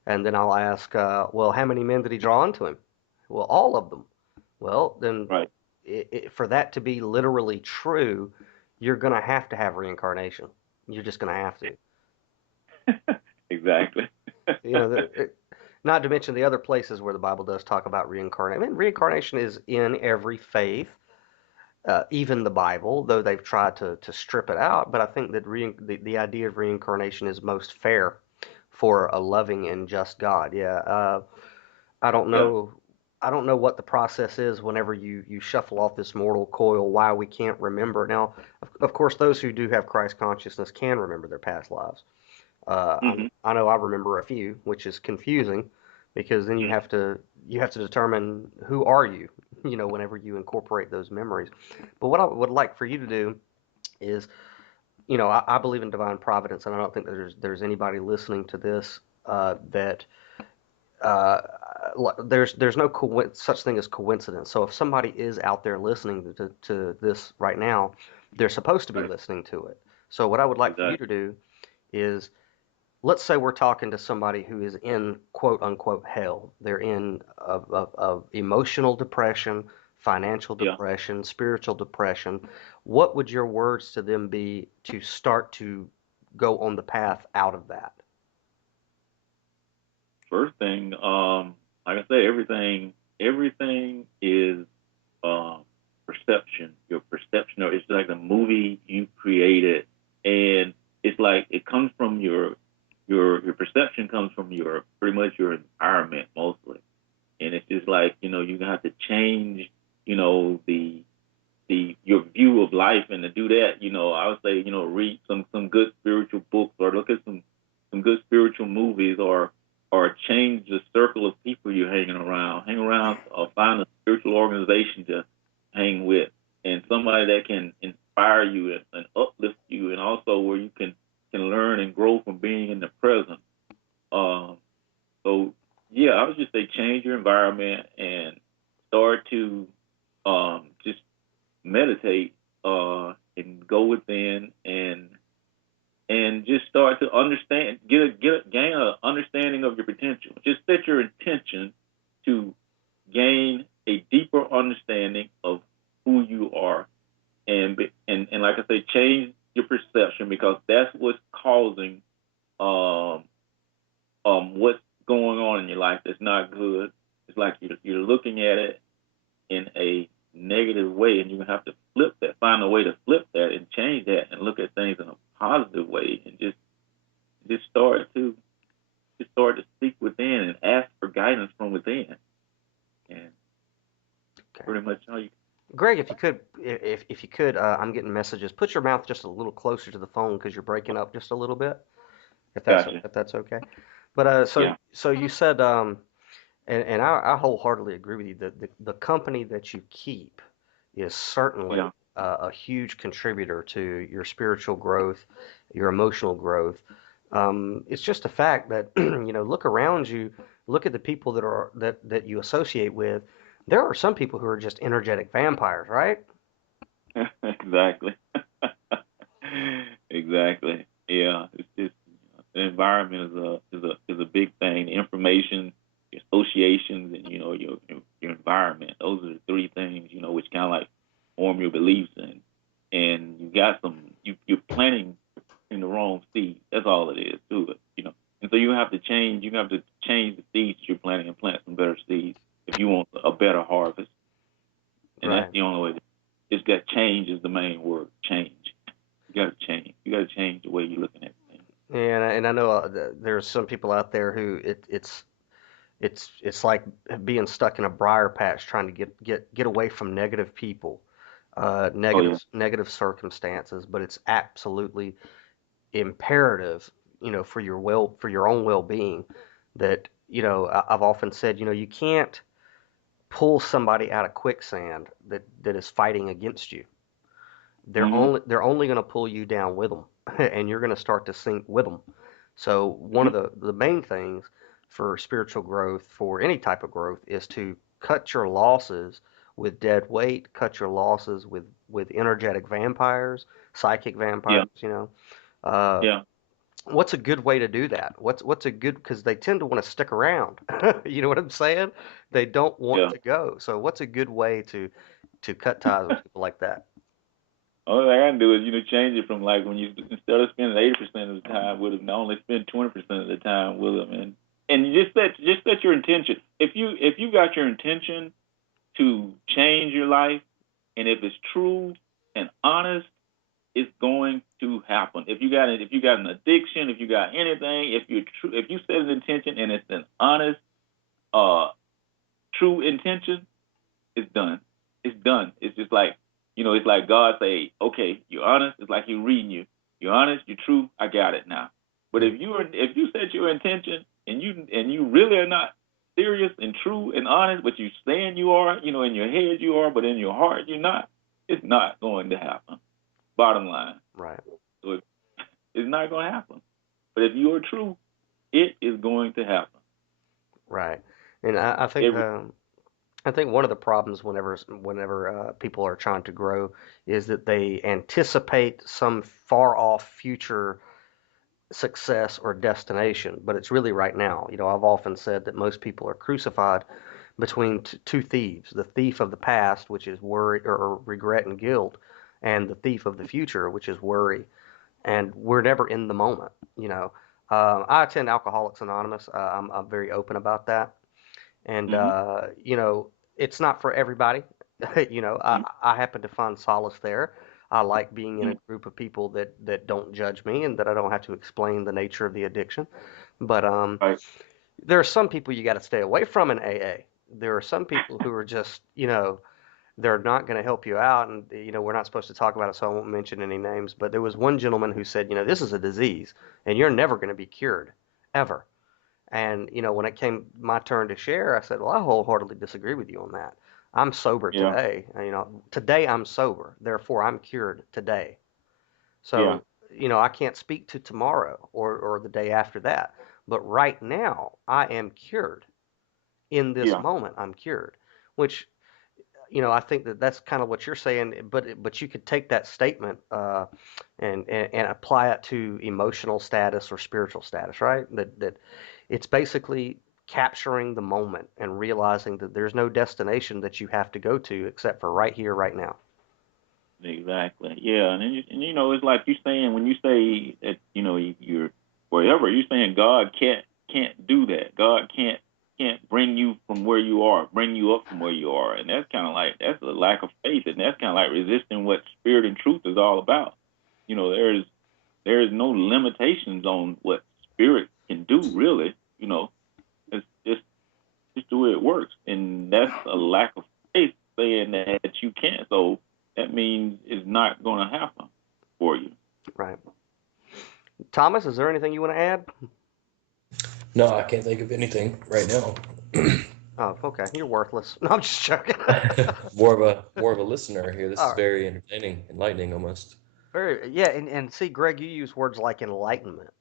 And then I'll ask, well, how many men did he draw unto him? Well, all of them. Well, then right, for that to be literally true, you're going to have reincarnation. You're just going to have to. exactly. You know, not to mention the other places where the Bible does talk about reincarnation. I mean, reincarnation is in every faith, even the Bible, though they've tried to strip it out. But I think that the idea of reincarnation is most fair for a loving and just God. Yeah, I don't Yeah. know. I don't know what the process is whenever you shuffle off this mortal coil, why we can't remember. Now, of course, those who do have Christ consciousness can remember their past lives. Mm-hmm, I know I remember a few, which is confusing because then mm-hmm. you have to determine who are you, whenever you incorporate those memories. But what I would like for you to do is, I believe in divine providence, and I don't think that there's anybody listening to this that uh, there's no such thing as coincidence. So if somebody is out there listening to this right now, they're supposed to be Right. listening to it. So what I would like for you Exactly. to do is, let's say we're talking to somebody who is in quote unquote hell. They're in of emotional depression, financial Yeah. depression, spiritual depression. What would your words to them be to start to go on the path out of that? First thing, like I say, everything is um, perception. Your perception, or it's like a movie you created, and it's like it comes from your perception comes from your pretty much your environment mostly, and it's just like you have to change the your view of life, and to do that, I would say read some good spiritual books, or look at some good spiritual movies, or change the circle of people you're hanging around. Hang around or find a spiritual organization to hang with, and somebody that can inspire you and uplift you, and also where you can learn and grow from being in the present. Um, so yeah, I would just say change your environment and start to just meditate and go within and just start to understand, gain an understanding of your potential. Just set your intention to gain a deeper understanding of who you are, and like I say, change your perception, because that's what's causing um what's going on in your life that's not good. It's like you're looking at it in a negative way, and you have to flip that, find a way to flip that and change that, and look at things in a positive way, and just start to speak within and ask for guidance from within, and Okay. pretty much how you. Greg, if you could, I'm getting messages. Put your mouth just a little closer to the phone because you're breaking up just a little bit. Gotcha. If that's okay. But Yeah. so you said, and I wholeheartedly agree with you that the company that you keep is certainly Yeah. a huge contributor to your spiritual growth, your emotional growth. It's just a fact that look around you, look at the people that you associate with. There are some people who are just energetic vampires, right? Exactly. Exactly. Yeah. It's just the environment is a big thing. Information, your associations, and your environment. Those are the three things which kind of like form your beliefs, and you got you're planting in the wrong seed. That's all it is to it. And so you have to change. You have to change the seeds you're planting and plant some better seeds if you want a better harvest. And that's Right. the only way. It's got change is the main word. Change. You got to change. You got to change the way you're looking at things. And I know there's some people out there who it's like being stuck in a briar patch trying to get away from negative people, Oh yeah. negative circumstances, but it's absolutely imperative, for your own well-being that, I've often said, you can't pull somebody out of quicksand that is fighting against you. Mhm. They're only going to pull you down with them, and you're going to start to sink with them. So one Mhm. of the main things for spiritual growth, for any type of growth, is to cut your losses with dead weight, cut your losses with energetic vampires, psychic Yeah. vampires. Uh, Yeah. what's a good way to do that? What's a good, because they tend to want to stick around. You know what I'm saying? They don't want Yeah. to go. So what's a good way to cut ties with people like that? Only thing I can do is, change it from like when you instead of spending 80% of the time with them, only spend 20% of the time with them, and you just set your intention. If you got your intention to change your life, and if it's true and honest, it's going to happen. If you got an addiction, if you got anything, if you set an intention and it's an honest, uh, true intention, it's done. It's done. It's just like, it's like God say, okay, you're honest. It's like He reading you. You're honest. You're true. I got it now. But Mm, if you set your intention and you really are not serious and true and honest, but you saying you are, in your head you are, but in your heart you're not, it's not going to happen. Bottom line. right, So it's not going to happen. But if you are true, it is going to happen. right. And Every I think one of the problems whenever people are trying to grow is that they anticipate some far off future success or destination, but it's really right now. I've often said that most people are crucified between two thieves: the thief of the past, which is worry or regret and guilt, and the thief of the future, which is worry. And we're never in the moment. I attend Alcoholics Anonymous. I'm very open about that, and mm-hmm, it's not for everybody. I happen to find solace there. I like being in a mm-hmm, group of people that don't judge me and that I don't have to explain the nature of the addiction. But right, there are some people you got to stay away from in AA. There are some people who are just, they're not going to help you out, and we're not supposed to talk about it, so I won't mention any names. But there was one gentleman who said, this is a disease, and you're never going to be cured, ever. And, when it came my turn to share, I said, well, I wholeheartedly disagree with you on that. I'm sober yeah, today. Today I'm sober. Therefore, I'm cured today. yeah, So, I can't speak to tomorrow or the day after that. But right now, I am cured. In this yeah, moment, I'm cured. Which, I think that's kind of what you're saying. But you could take that statement and apply it to emotional status or spiritual status, right? That it's basically capturing the moment and realizing that there's no destination that you have to go to except for right here, right now. exactly. Yeah, and then it's like you saying when you say that you're wherever you're saying God can't do that. God can't bring you from where you are, bring you up from where you are, and that's kind of like that's a lack of faith, and that's kind of like resisting what spirit and truth is all about. There is no limitations on what spirit can do, really. It's just the way it works, and that's a lack of faith saying that you can't. So that means it's not going to happen for you. Right. Thomas, is there anything you want to add? No, I can't think of anything right now. Oh, okay. You're worthless. No, I'm just joking. More of a listener here. This All is right. very entertaining, enlightening almost. Very, yeah, and see, Greg, you use words like enlightenment,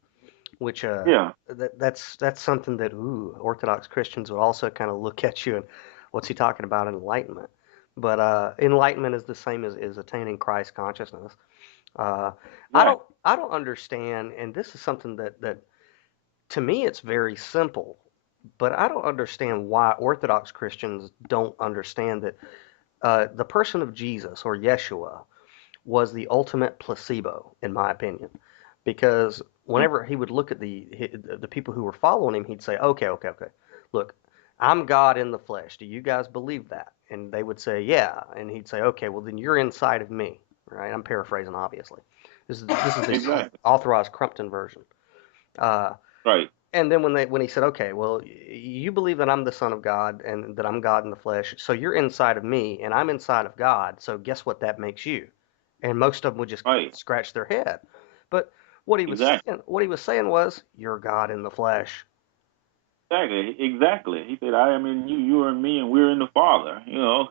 which Yeah, that's something that Orthodox Christians would also kind of look at you and what's he talking about enlightenment? But enlightenment is the same as attaining Christ consciousness. Uh, right. I don't understand, and this is something that to me it's very simple, but I don't understand why Orthodox Christians don't understand that the person of Jesus or Yeshua was the ultimate placebo, in my opinion, because Mm-hmm. whenever he would look at the people who were following him, he'd say, "Okay, okay, okay, look, I'm God in the flesh. Do you guys believe that?" And they would say, "Yeah," and he'd say, "Okay, well then you're inside of me." Right? I'm paraphrasing, obviously. This is the Exactly. authorized Crumpton version. Uh, Right. And then when he said, okay, well, you believe that I'm the Son of God and that I'm God in the flesh, so you're inside of me and I'm inside of God. So guess what that makes you? And most of them would just Right. scratch their head. But Exactly. what he was saying was, you're God in the flesh. Exactly. Exactly. He said, I am in you, you are in me, and we're in the Father.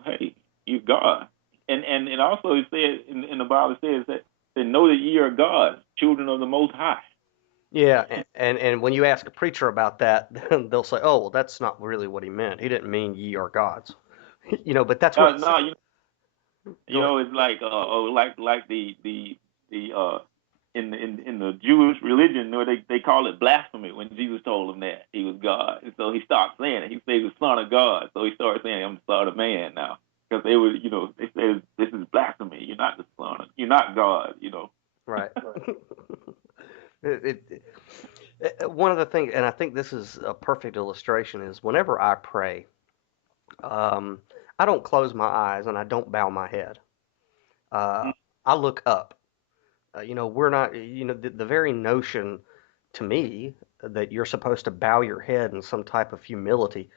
Hey, you God. And also he said in the Bible, it says that know that ye are gods, children of the Most High. Yeah, and when you ask a preacher about that, they'll say, oh, well, that's not really what he meant. He didn't mean ye are gods. But that's what No, go ahead. it's like like the in the Jewish religion, they call it blasphemy when Jesus told them that he was God, and so he stopped saying it. He said he was Son of God, so he started saying I'm the Son of Man now, because they would, they said this is blasphemy. You're not the Son. You're not God. Right. It, one of the things, and I think this is a perfect illustration, is whenever I pray, um, I don't close my eyes and I don't bow my head. Uh, I look up. We're not, the very notion to me that you're supposed to bow your head in some type of humility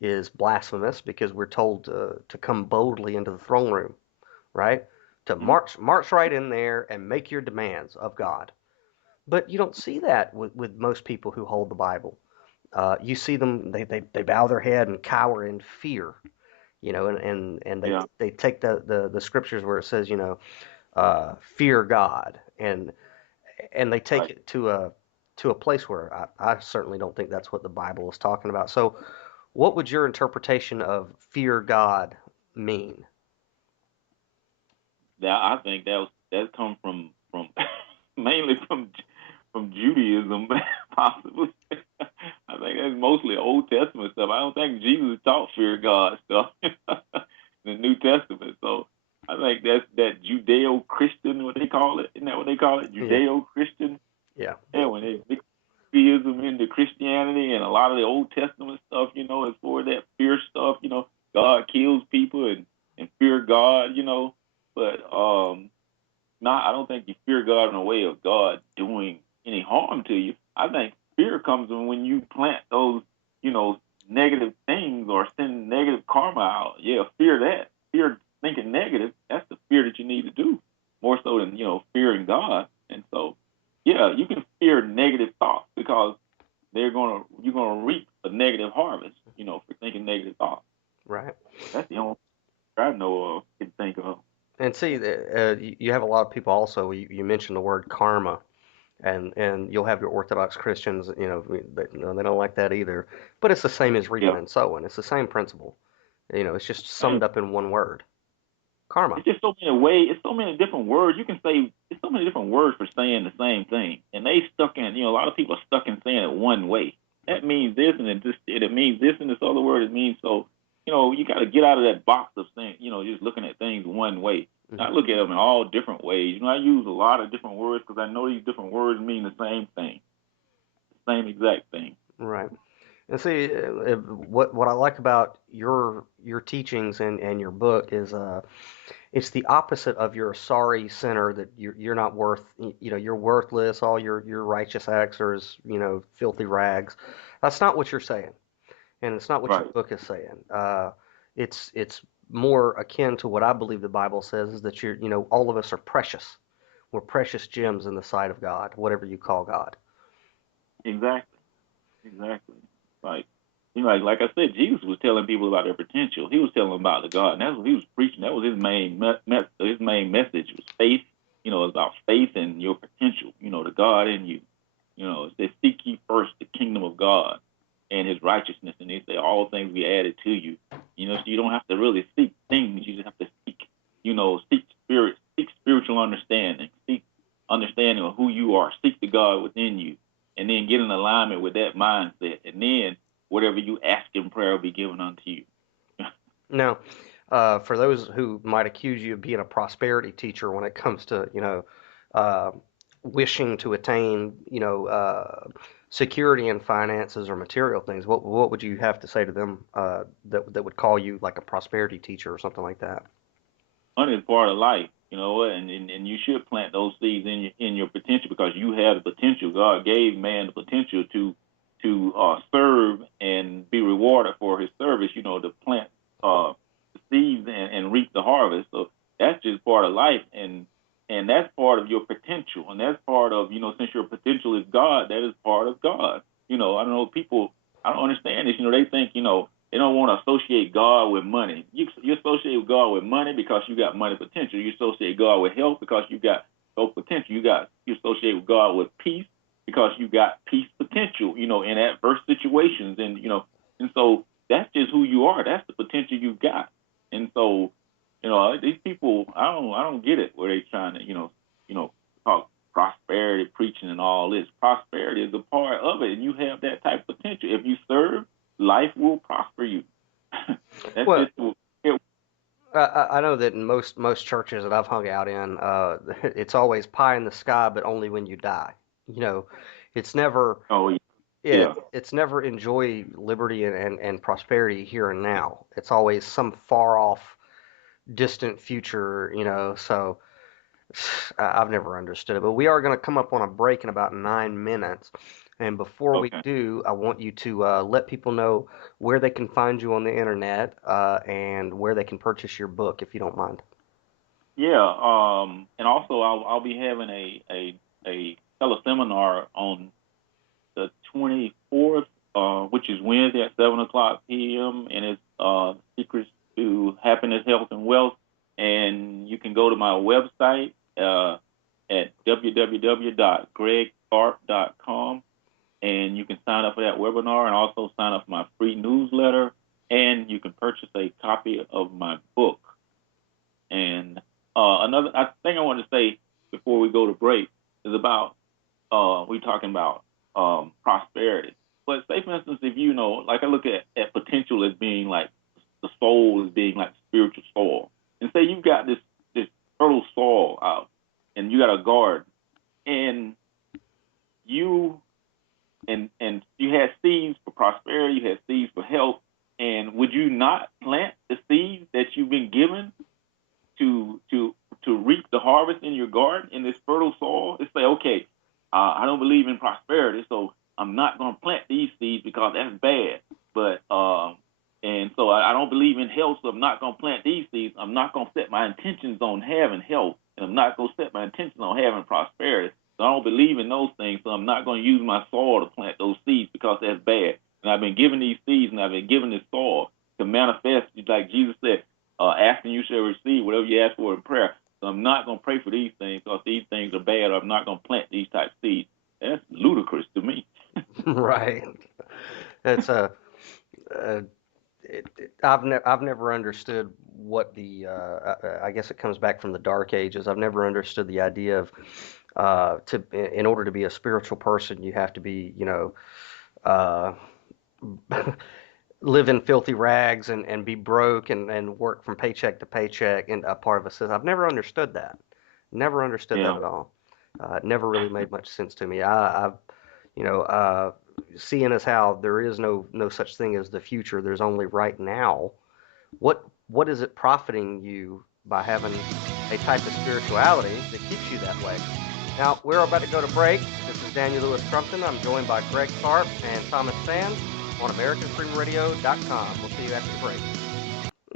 is blasphemous because we're told to come boldly into the throne room, right? To Mm-hmm. march right in there and make your demands of God. But you don't see that with most people who hold the Bible. You see them, they bow their head and cower in fear, and Yeah. they take the scriptures where it says, fear God, and they take Right. it to a place where I certainly don't think that's what the Bible is talking about. So, what would your interpretation of fear God mean? That I think that come from mainly from Judaism, possibly. I think that's mostly Old Testament stuff. I don't think Jesus taught fear God stuff in the New Testament. So I think that's that Judeo-Christian, what they call it. Isn't that what they call it? Yeah, Judeo-Christian. yeah, Yeah, when they mix theism into Christianity, and a lot of the Old Testament stuff, is for that fear stuff. God kills people and fear God. But not. I don't think you fear God in a way of God doing any harm to you. I think fear comes when you plant those, you know, negative things or send negative karma out. Yeah, fear that. Fear thinking negative. That's the fear that you need to do more so than fearing God. And so, yeah, you can fear negative thoughts because you're gonna reap a negative harvest. For thinking negative thoughts. right. That's the only thing I know of can think of. And see, you have a lot of people also. You mentioned the word karma, and you'll have your Orthodox Christians, they don't like that either. But it's the same as reaping Yeah. and sowing. It's the same principle. It's just Same. summed up in one word, karma. It's just so many ways. It's so many different words. You can say it's so many different words for saying the same thing, and they stuck in. A lot of people are stuck in saying it one way. That means this, and it means this, and this other word it means so. You got to get out of that box of saying, just looking at things one way. I Hmm. look at them in all different ways. I use a lot of different words because I know these different words mean the same thing, the same exact thing. Right. And see, what I like about your teachings and your book is it's the opposite of your sorry sinner that you're not worth, you're worthless. All your righteous acts are as filthy rags. That's not what you're saying, and it's not what your Right. book is saying. It's more akin to what I believe the Bible says is that all of us are precious. We're precious gems in the sight of God, whatever you call God. Exactly. Exactly. Like, like I said, Jesus was telling people about their potential. He was telling them about the God, and that's what he was preaching. That was his his main message was faith. It's about faith and your potential. The God in you. It says, "Seek ye first the kingdom of God and His righteousness," and they say all things be added to you. So you don't have to really seek things. You just have to seek. Seek spirit, seek spiritual understanding, seek understanding of who you are, seek the God within you, and then get in alignment with that mindset, and then whatever you ask in prayer will be given unto you. Now, for those who might accuse you of being a prosperity teacher when it comes to, uh, wishing to attain, security in finances or material things, what would you have to say to them that would call you like a prosperity teacher or something like that? Money is part of life, and you should plant those seeds in your potential because you have the potential. God gave man the potential serve and be rewarded for his service, to plant the seeds and reap the harvest. So that's just part of life, and that's part of your potential, and that's part of, since your potential is God, that is part of God. I don't know, people, I don't understand this. They think, they don't want to associate God with money. You associate God with money because you got money potential. You associate God with health because you got health potential. You associate with God with peace because you got peace potential, in adverse situations. And so that's just who you are. That's the potential you've got. And so, these people, I don't get it where they trying to, talk prosperity preaching and all this. Prosperity is a part of it, and you have that type of potential. If you serve, life will prosper you. That's Well, just it. I know that in most churches that I've hung out in, it's always pie in the sky, but only when you die. You know, it's never, Oh, yeah, yeah, it's never enjoy liberty and prosperity here and now. It's always some far off, distant future. So I've never understood it. But we are going to come up on a break in about 9 minutes. And before we okay. do, I want you to let people know where they can find you on the internet and where they can purchase your book, if you don't mind. Yeah, and also I'll be having a teleseminar on the 24th, which is Wednesday at 7 o'clock p.m. And it's Secrets to Happiness, Health, and Wealth. And you can go to my website at www.gregtharpe.com, and you can sign up for that webinar and also sign up for my free newsletter. And you can purchase a copy of my book. And another thing I want to say before we go to break is about we're talking about prosperity. But say, for instance, if like I look at potential as being like the soul as being like spiritual soil, and say you've got this fertile soil out, and you got a garden, and you and you had seeds for prosperity, you had seeds for health, and would you not plant the seeds that you've been given to to to reap the harvest in your garden in this fertile soil? It's say, okay, I don't believe in prosperity, so I'm not going to plant these seeds because that's bad. But and so I don't believe in health, so I'm not going to plant these seeds. I'm not going to set my intentions on having health, and I'm not going to set my intentions on having prosperity. So I don't believe in those things, so I'm not going to use my soil to plant those seeds because that's bad. And I've been given these seeds, and I've been given this soil to manifest, like Jesus said, asking you shall receive whatever you ask for in prayer. So I'm not going to pray for these things because these things are bad, or I'm not going to plant these type of seeds. That's ludicrous to me. Right. It's a I've never understood what I guess it comes back from the Dark Ages. I've never understood the idea of in order to be a spiritual person, you have to be, uh, live in filthy rags and be broke and work from paycheck to paycheck and a part of a system. I've never understood that. Never understood that Yeah, at all. It never really made much sense to me. I've, you know, seeing as how there is no such thing as the future, there's only right now. What is it profiting you by having a type of spirituality that keeps you that way? Now we're about to go to break. This is Daniel Louis Crumpton. I'm joined by Greg Tharpe and Thomas Sands on AmericanFreedomRadio.com. We'll see you after the break.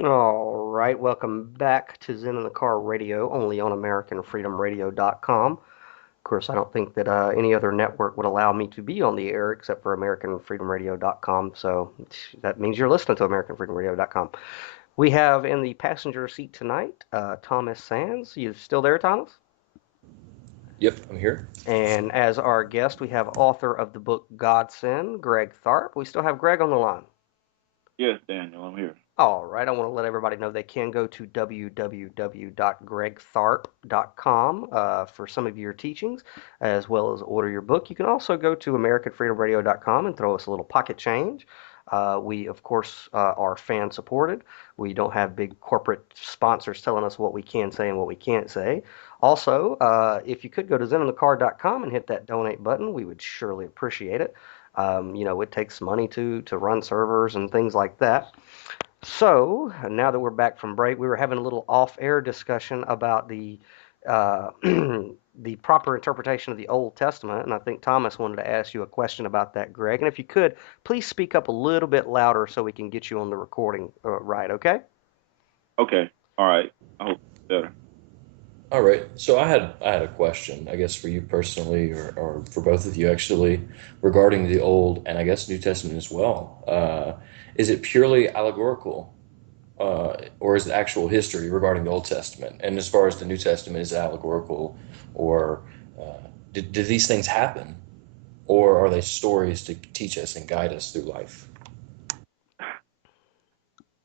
All right, welcome back to Zen in the Car Radio, only on AmericanFreedomRadio.com. Of course, I don't think that any other network would allow me to be on the air except for AmericanFreedomRadio.com, so that means you're listening to AmericanFreedomRadio.com. We have in the passenger seat tonight Thomas Sands. You still there, Thomas? Yep, I'm here. And as our guest, we have author of the book Godsend, Greg Tharpe. We still have Greg on the line. yes, Daniel, I'm here. All right, I want to let everybody know they can go to www.gregtharpe.com for some of your teachings, as well as order your book. You can also go to AmericanFreedomRadio.com and throw us a little pocket change. We, of course, are fan supported. We don't have big corporate sponsors telling us what we can say and what we can't say. Also, if you could go to zeninthecar.com and hit that donate button, we would surely appreciate it. It takes money to run servers and things like that. So now that we're back from break, we were having a little off-air discussion about the the proper interpretation of the Old Testament, and I think Thomas wanted to ask you a question about that, Greg. And if you could, please speak up a little bit louder so we can get you on the recording right, okay? Okay. All right. I hope it's better. All right. So I had a question, I guess for you personally, or for both of you actually, regarding the Old and I guess New Testament as well. Is it purely allegorical, or is it actual history regarding the Old Testament? And as far as the New Testament, is it allegorical, or did these things happen, or are they stories to teach us and guide us through life?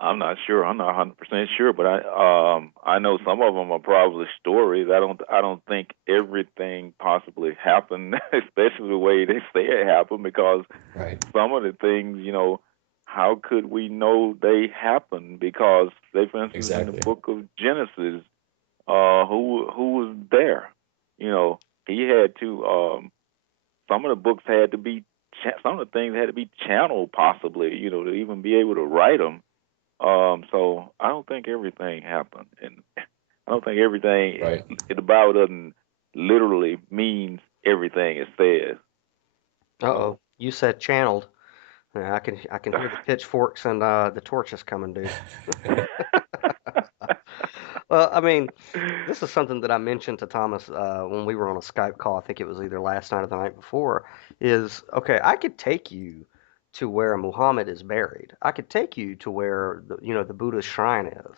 I'm not sure. I'm not 100% sure, but I know some of them are probably stories. I don't think everything possibly happened, especially the way they say it happened, because Right. some of the things, how could we know they happened? Because, say, for instance, in the Exactly. book of Genesis, who was there? You know, he had to. Some of the books had to be. Some of the things had to be channeled, possibly. To even be able to write them. So I don't think everything happened, and I don't think everything. Right. The Bible doesn't literally means everything it says. Uh-oh, you said channeled. Yeah, I can hear the pitchforks and the torches coming, dude. Well, I mean, this is something that I mentioned to Thomas when we were on a Skype call. I think it was either last night or the night before. Is okay. I could take you to where Muhammad is buried. I could take you to where the Buddha's shrine is.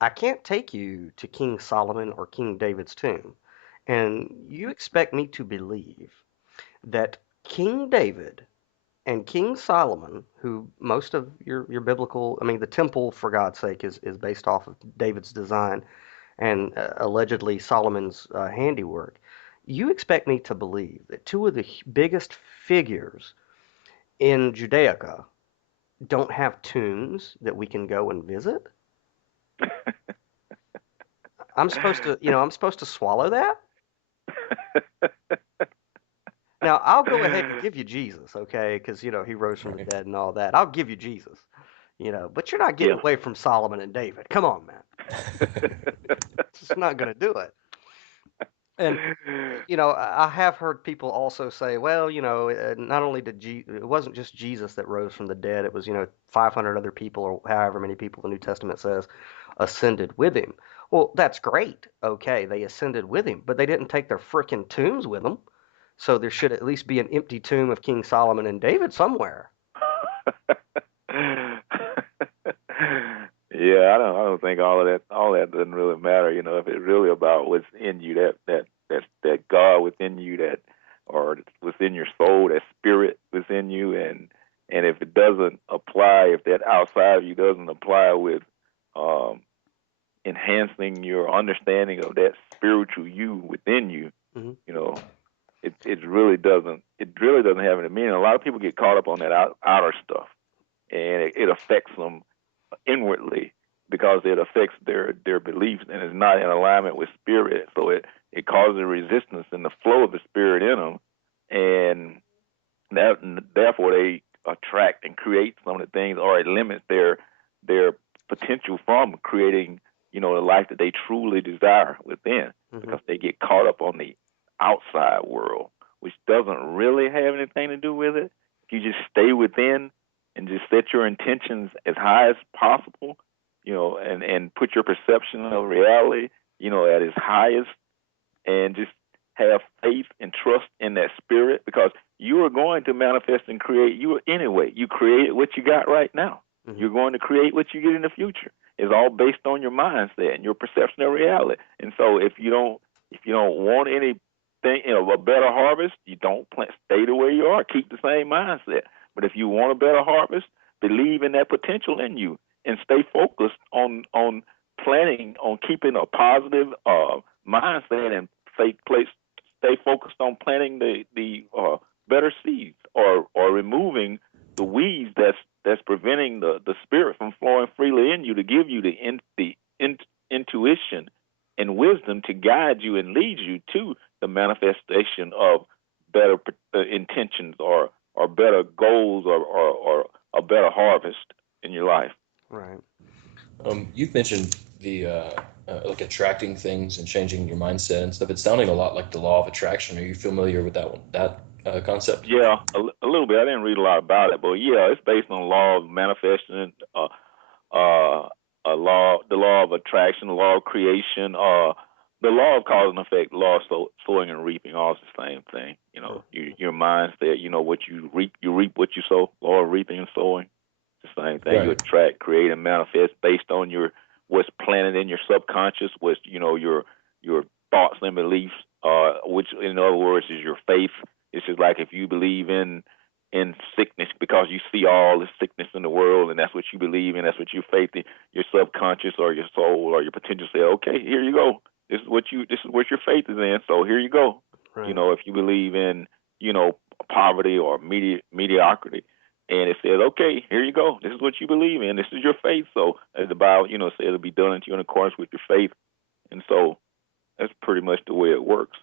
I can't take you to King Solomon or King David's tomb. And you expect me to believe that King David and King Solomon, who most of your biblical, I mean, the temple, for God's sake, is based off of David's design and allegedly Solomon's handiwork. You expect me to believe that two of the biggest figures in Judaica don't have tombs that we can go and visit? I'm supposed to swallow that? Now, I'll go ahead and give you Jesus, okay? Because, he rose from the Right. dead and all that. I'll give you Jesus, but you're not getting Yeah. away from Solomon and David. Come on, man. It's just not going to do it. And, I have heard people also say, well, not only it wasn't just Jesus that rose from the dead, it was, 500 other people or however many people the New Testament says ascended with him. Well, that's great. Okay, they ascended with him, but they didn't take their frickin' tombs with them. So there should at least be an empty tomb of King Solomon and David somewhere. Yeah, I don't think all that doesn't really matter, if it's really about what's in you, that God within you, that or within your soul, that spirit within you, and if it doesn't apply, if that outside of you doesn't apply with um enhancing your understanding of that spiritual you within you, Hmm. you know, it really doesn't have any meaning. A lot of people get caught up on that outer stuff, and it affects them inwardly because it affects their beliefs and is not in alignment with spirit. So it causes a resistance in the flow of the spirit in them, and that therefore they attract and create some of the things, or it limits their potential from creating the life that they truly desire within, Hmm. because they get caught up on the outside world, which doesn't really have anything to do with it. If you just stay within and just set your intentions as high as possible, and put your perception of reality, at its highest, and just have faith and trust in that spirit, because you are going to manifest and create you anyway. You created what you got right now. Hmm. You're going to create what you get in the future. It's all based on your mindset and your perception of reality. And so if you don't want anything, a better harvest, you don't plant. Stay the way you are. Keep the same mindset. But if you want a better harvest, believe in that potential in you and stay focused on planning on keeping a positive mindset, and stay focused on planting the better seeds, or removing the weeds that's preventing the spirit from flowing freely in you, to give you the intuition and wisdom to guide you and lead you to the manifestation of better intentions, or better goals, or a better harvest in your life. Right. You've mentioned the like attracting things and changing your mindset and stuff. It's sounding a lot like the law of attraction. Are you familiar with that one, that concept? Yeah, a little bit. I didn't read a lot about it, but yeah, it's based on the law of manifesting, the law of attraction, the law of creation, the law of cause and effect, the law of sowing and reaping, all the same thing. Your mindset, what you reap what you sow. Law of reaping and sowing, it's the same thing. You Right. attract, create, and manifest based on what's planted in your subconscious, what's your thoughts and beliefs, which in other words is your faith. It's just like if you believe in sickness because you see all the sickness in the world and that's what you believe in, that's what you faith in, your subconscious or your soul or your potential say, okay, here you go. This is what your faith is in, so here you go. Right. If you believe in, poverty or mediocrity, and it says, okay, here you go. This is what you believe in. This is your faith. So as the Bible, says it'll be done unto you in accordance with your faith. And so that's pretty much the way it works.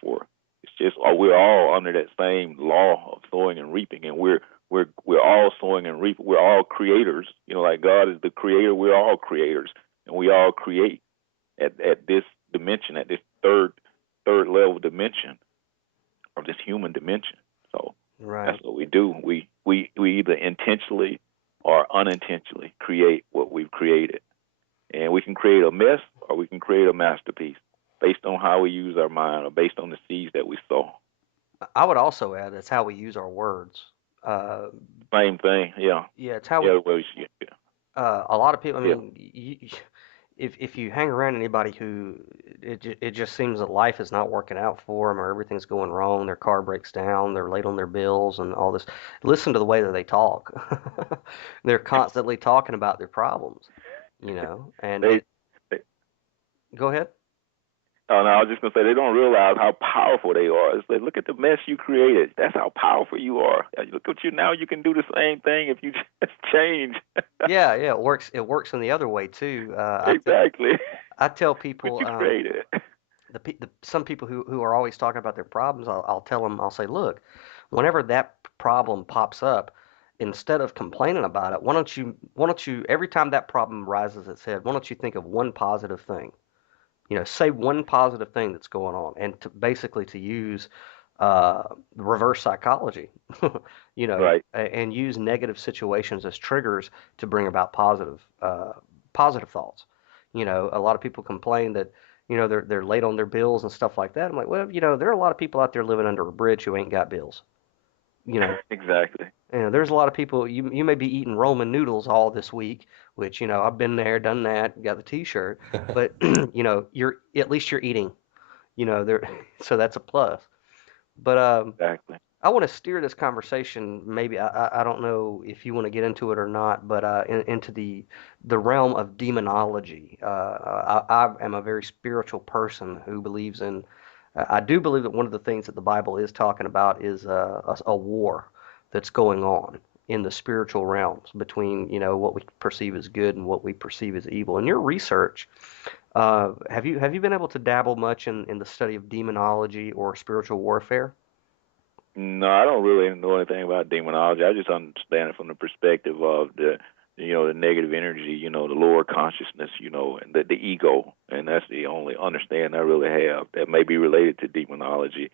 For it's just we're all under that same law of sowing and reaping, and we're all sowing and reaping. We're all creators. Like God is the creator. We're all creators, and we all create at this dimension, at this third level dimension of this human dimension. So Right. that's what we do. We either intentionally or unintentionally create what we've created, and we can create a mess or we can create a masterpiece based on how we use our mind or based on the seeds that we sow. I would also add that's how we use our words. Uh, Same thing, yeah. yeah, it's how we. Yeah, well, yeah, A lot of people. I yeah, mean, if you hang around anybody who it just seems that life is not working out for them or everything's going wrong, their car breaks down, they're late on their bills and all this. Listen to the way that they talk. They're constantly talking about their problems, and they, they go ahead. oh, no, I was just gonna say they don't realize how powerful they are. It's like, look at the mess you created. That's how powerful you are. Look at you now. You can do the same thing if you just change. Yeah, yeah, it works. It works in the other way too. Exactly. I tell What people, you created. some people who are always talking about their problems, I'll tell them, I'll say, look, whenever that problem pops up, instead of complaining about it, why don't you, every time that problem rises its head, why don't you think of one positive thing? Say one positive thing that's going on, and basically to use uh, reverse psychology, Right. and use negative situations as triggers to bring about positive thoughts. A lot of people complain that they're late on their bills and stuff like that. I'm like, well, there are a lot of people out there living under a bridge who ain't got bills. You know, Exactly. there's a lot of people. You may be eating Roman noodles all this week, which I've been there, done that, got the T-shirt, but you're at least you're eating. There, so that's a plus. But Exactly. I want to steer this conversation. Maybe I don't know if you want to get into it or not, but into the realm of demonology. I am a very spiritual person who believes in. I do believe that one of the things that the Bible is talking about is a war that's going on in the spiritual realms between what we perceive as good and what we perceive as evil. In your research, have you been able to dabble much in the study of demonology or spiritual warfare? No, I don't really know anything about demonology. I just understand it from the perspective of the negative energy, the lower consciousness, and the ego, and that's the only understanding I really have that may be related to demonology.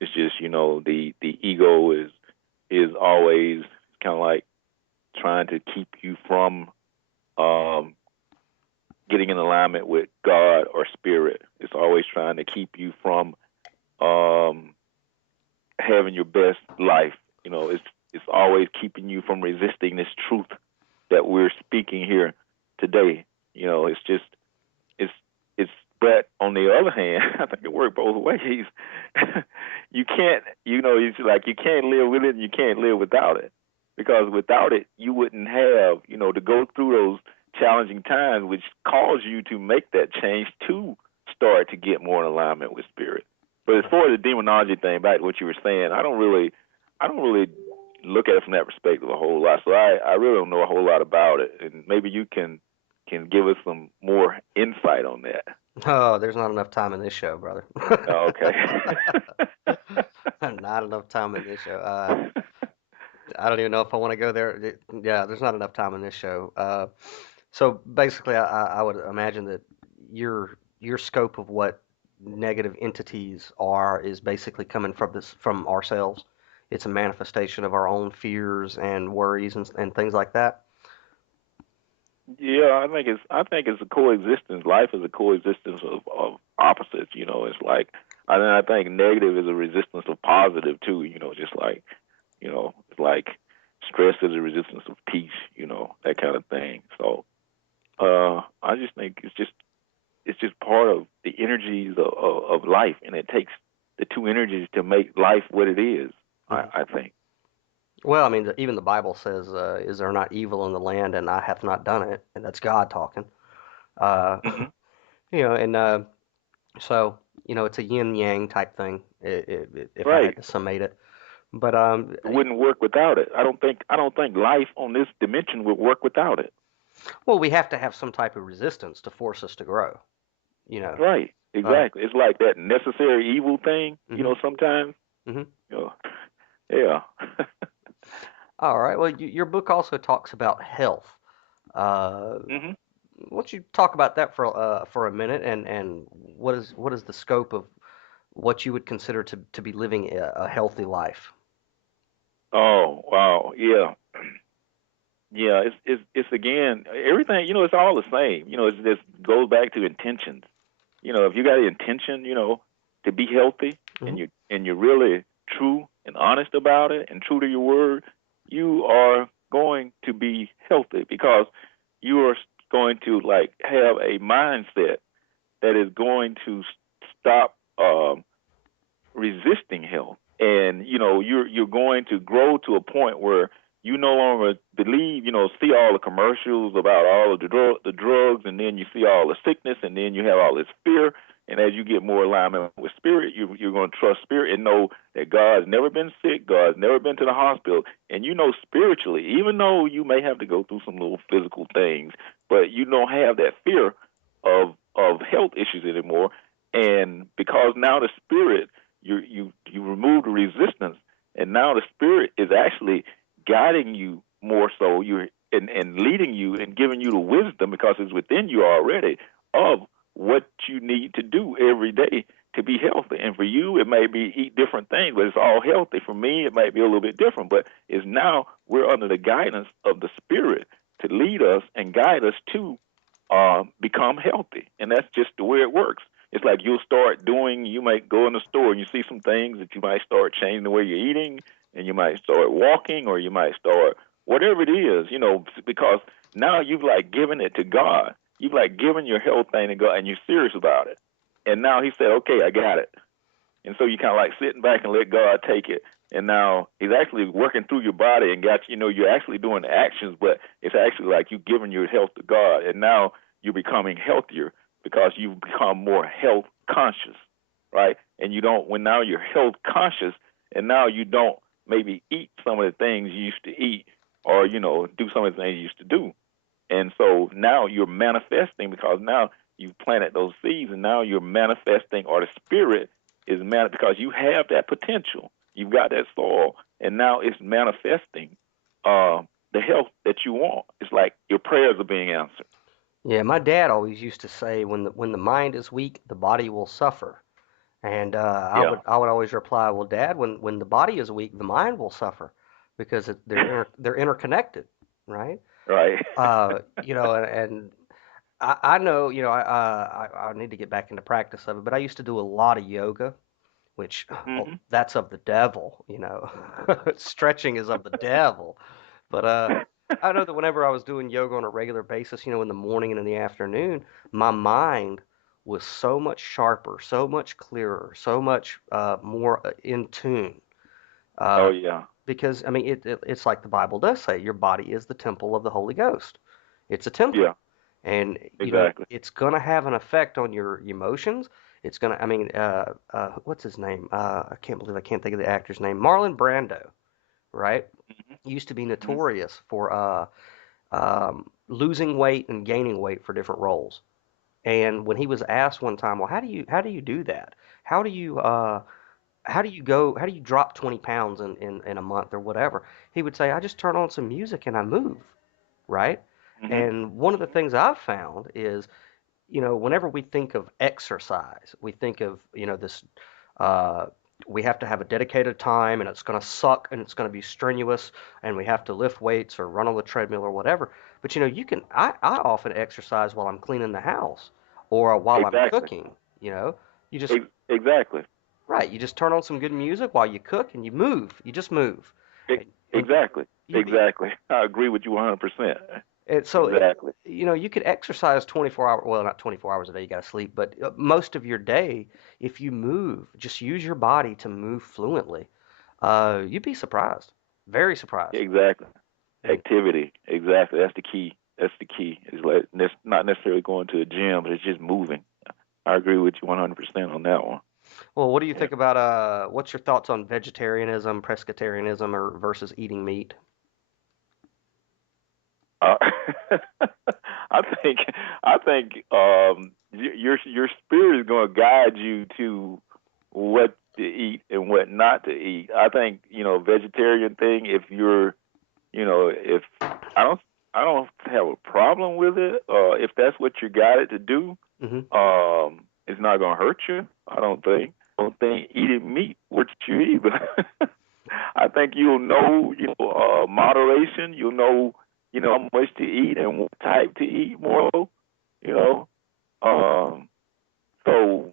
It's just, the ego is always kind of like trying to keep you from um, getting in alignment with God or spirit. It's always trying to keep you from um, having your best life. It's always keeping you from resisting this truth that we're speaking here today. It's just it's it's. But on the other hand, I think it works both ways. You can't, it's like you can't live with it and you can't live without it, because without it, you wouldn't have, to go through those challenging times, which cause you to make that change to start to get more in alignment with spirit. But as far as the demonology thing, back to what you were saying, I don't really look at it from that perspective a whole lot. So I really don't know a whole lot about it, and maybe you can give us some more insight on that. Oh, there's not enough time in this show, brother. Oh, okay. Not enough time in this show. I don't even know if I want to go there. Yeah, there's not enough time in this show. So basically, I would imagine that your scope of what negative entities are is basically coming from ourselves. It's a manifestation of our own fears and worries and things like that. Yeah, I think it's a coexistence. Life is a coexistence of opposites. It's like I think negative is a resistance of positive too. Just like it's like stress is a resistance of peace. That kind of thing. So I just think it's just part of the energies of life, and it takes the two energies to make life what it is. I, Mhm. I think. Well, I mean, even the Bible says, "Is there not evil in the land, and I have not done it?" And that's God talking. Uh, Hmm. and so it's a yin yang type thing, if I had Right. to summate it. But It wouldn't work without it. I don't think life on this dimension would work without it. well, we have to have some type of resistance to force us to grow. You know. Right. Uh, Exactly. It's like that necessary evil thing. hmm Sometimes. hmm You know. Yeah. All right. Well, your book also talks about health. Uh, Hmm. why don't you talk about that for a minute, and what is the scope of what you would consider to be living a healthy life? Oh wow. Yeah. Yeah. It's again everything. It's all the same. It just goes back to intentions. If you got the intention, to be healthy, Hmm and you're really true and honest about it and true to your word, you are going to be healthy because you are going to like have a mindset that is going to stop resisting health, and you're going to grow to a point where you no longer believe, see all the commercials about all of the drugs, and then you see all the sickness, and then you have all this fear. And as you get more alignment with spirit, you're going to trust spirit and know that God's never been sick, God's never been to the hospital, and spiritually, even though you may have to go through some little physical things, but you don't have that fear of health issues anymore. And because now the spirit, you remove the resistance, and now the spirit is actually guiding you more so, and leading you and giving you the wisdom because it's within you already of what you need to do every day to be healthy. And for you, it may be eat different things, but it's all healthy. For me, it might be a little bit different, but it's now we're under the guidance of the spirit to lead us and guide us to become healthy. And that's just the way it works. It's like you might go in the store and you see some things that you might start changing the way you're eating, and you might start walking, or you might start whatever it is, because now you've like given it to God. You've like given your health thing to God, and you're serious about it. And now He said, okay, I got it. And so you kind of like sitting back and let God take it. And now He's actually working through your body and you're actually doing the actions, but it's actually like you giving your health to God. And now you're becoming healthier because you've become more health conscious, right? And you don't, when now you're health conscious, and now you don't maybe eat some of the things you used to eat, or, do some of the things you used to do. And so now you're manifesting because now you've planted those seeds, and now you're manifesting, or the spirit is because you have that potential. You've got that soul, and now it's manifesting uh, the health that you want. It's like your prayers are being answered. Yeah, my dad always used to say, when the mind is weak, the body will suffer. And Yeah. I would always reply, well, Dad, when the body is weak, the mind will suffer because they're interconnected, right? Right. And I know, I need to get back into practice of it, but I used to do a lot of yoga, which oh, Hmm. that's of the devil, Stretching is of the devil. But I know that whenever I was doing yoga on a regular basis, in the morning and in the afternoon, my mind was so much sharper, so much clearer, so much more in tune. Oh Uh, yeah. because I mean, it's like the Bible does say, your body is the temple of the Holy Ghost. It's a temple, Yeah. and Exactly. it's gonna have an effect on your emotions. It's gonna, I mean, what's his name? I can't believe I can't think of the actor's name. Marlon Brando, right? Hmm. Used to be Hmm. notorious for losing weight and gaining weight for different roles. And when he was asked one time, well, how do you do that? How do you how do you drop 20 pounds in a month or whatever? He would say, I just turn on some music and I move, right? Hmm. And one of the things I've found is, whenever we think of exercise, we think of, this, uh, we have to have a dedicated time and it's going to suck and it's going to be strenuous and we have to lift weights or run on the treadmill or whatever. But, I often exercise while I'm cleaning the house or while I'm Exactly. cooking, you know, you just, Exactly. right, you just turn on some good music while you cook and you move, you just move. E- And exactly. you'd be, Exactly. I agree with you 100%. And so, Exactly. you could exercise 24 hours, well, not 24 hours a day, you got to sleep, but most of your day, if you move, just use your body to move fluently, you'd be surprised. Very surprised. Exactly. And, Activity. Exactly. That's the key. That's the key. It's like not necessarily going to a gym, but it's just moving. I agree with you 100% on that one. well, what do you Yeah. think about, what's your thoughts on vegetarianism, pescatarianism, or versus eating meat? Uh, I think your spirit is going to guide you to what to eat and what not to eat. I think vegetarian thing. If you're if I don't I don't have a problem with it. If that's what you got it to do, Hmm. it's not going to hurt you. I don't think eating meat hurts you either. I think you'll know, moderation. You'll know, how much to eat and what type to eat more. You know, um, so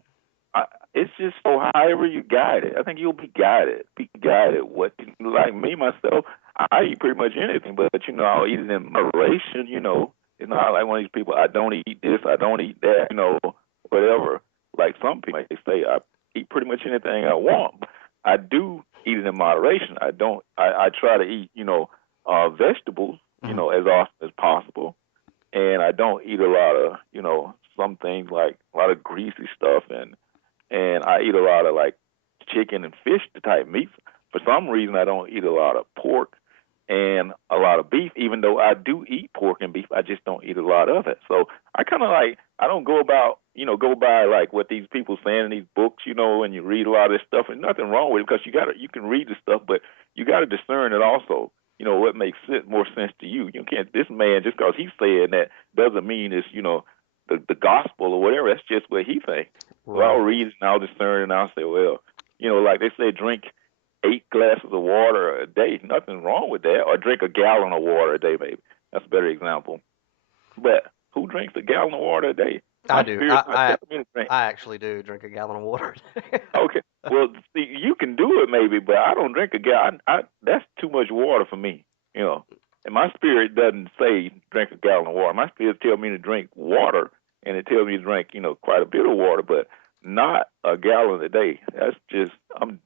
I, it's just so however you guide it. I think you'll be guided. Be guided. What like me myself, I eat pretty much anything, but I'll eat it in moderation. It's not like one of these people. I don't eat this. I don't eat that. Whatever. Like some people, they say I eat pretty much anything I want. I do eat it in moderation. I don't. I try to eat vegetables Hmm. as often as possible, and I don't eat a lot of some things like a lot of greasy stuff and I eat a lot of like chicken and fish type meat. For some reason, I don't eat a lot of pork and a lot of beef, even though I do eat pork and beef. I just don't eat a lot of it. So I kind of like I don't go about go by like what these people saying in these books, and you read a lot of this stuff, and nothing wrong with it because you can read the stuff, but you got to discern it also. What makes more sense to you. You can't this man just because he's saying that doesn't mean it's the gospel or whatever. That's just what he thinks. So I'll Right. read and I'll discern and I'll say, well, like they say, drink 8 glasses of water a day. Nothing wrong with that. Or drink a gallon of water a day, maybe. That's a better example. But who drinks a gallon of water a day? I My do. spirit's not telling me to drink. I actually do drink a gallon of water. Okay. Well, see, you can do it maybe, but I don't drink a gallon. That's too much water for me. You know, and my spirit doesn't say drink a gallon of water. My spirit tells me to drink water, and it tells me to drink quite a bit of water, but not a gallon a day. That's just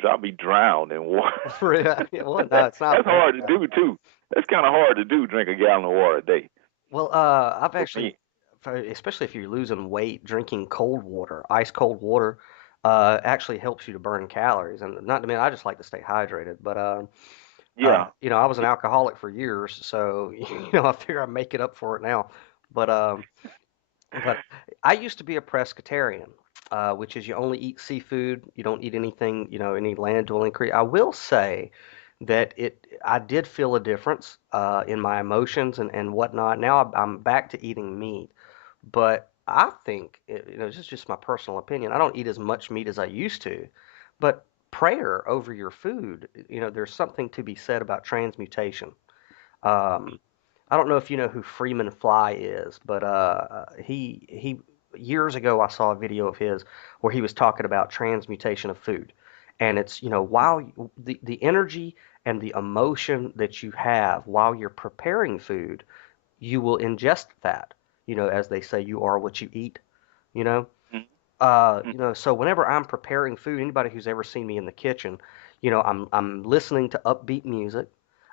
I'll be drowned in water. Yeah, well, no, it's not That's bad. hard to do too. That's kind of hard to do. Drink a gallon of water a day Well, I've for actually, me. especially if you're losing weight, drinking cold water, ice cold water, actually helps you to burn calories. And not to mention, I just like to stay hydrated. But Yeah. I was an alcoholic for years, so I figure I make it up for it now. But but I used to be a pescatarian, which is you only eat seafood, you don't eat anything, any land-dwelling creature. I will say that I did feel a difference in my emotions and whatnot. Now I'm back to eating meat, but I think, this is just my personal opinion. I don't eat as much meat as I used to, but prayer over your food, there's something to be said about transmutation. Um, I don't know if you know who Freeman Fly is, but he years ago I saw a video of his where he was talking about transmutation of food, and it's while the energy and the emotion that you have while you're preparing food, you will ingest that. As they say, you are what you eat. You know, Mm-hmm. so whenever I'm preparing food, anybody who's ever seen me in the kitchen, I'm listening to upbeat music.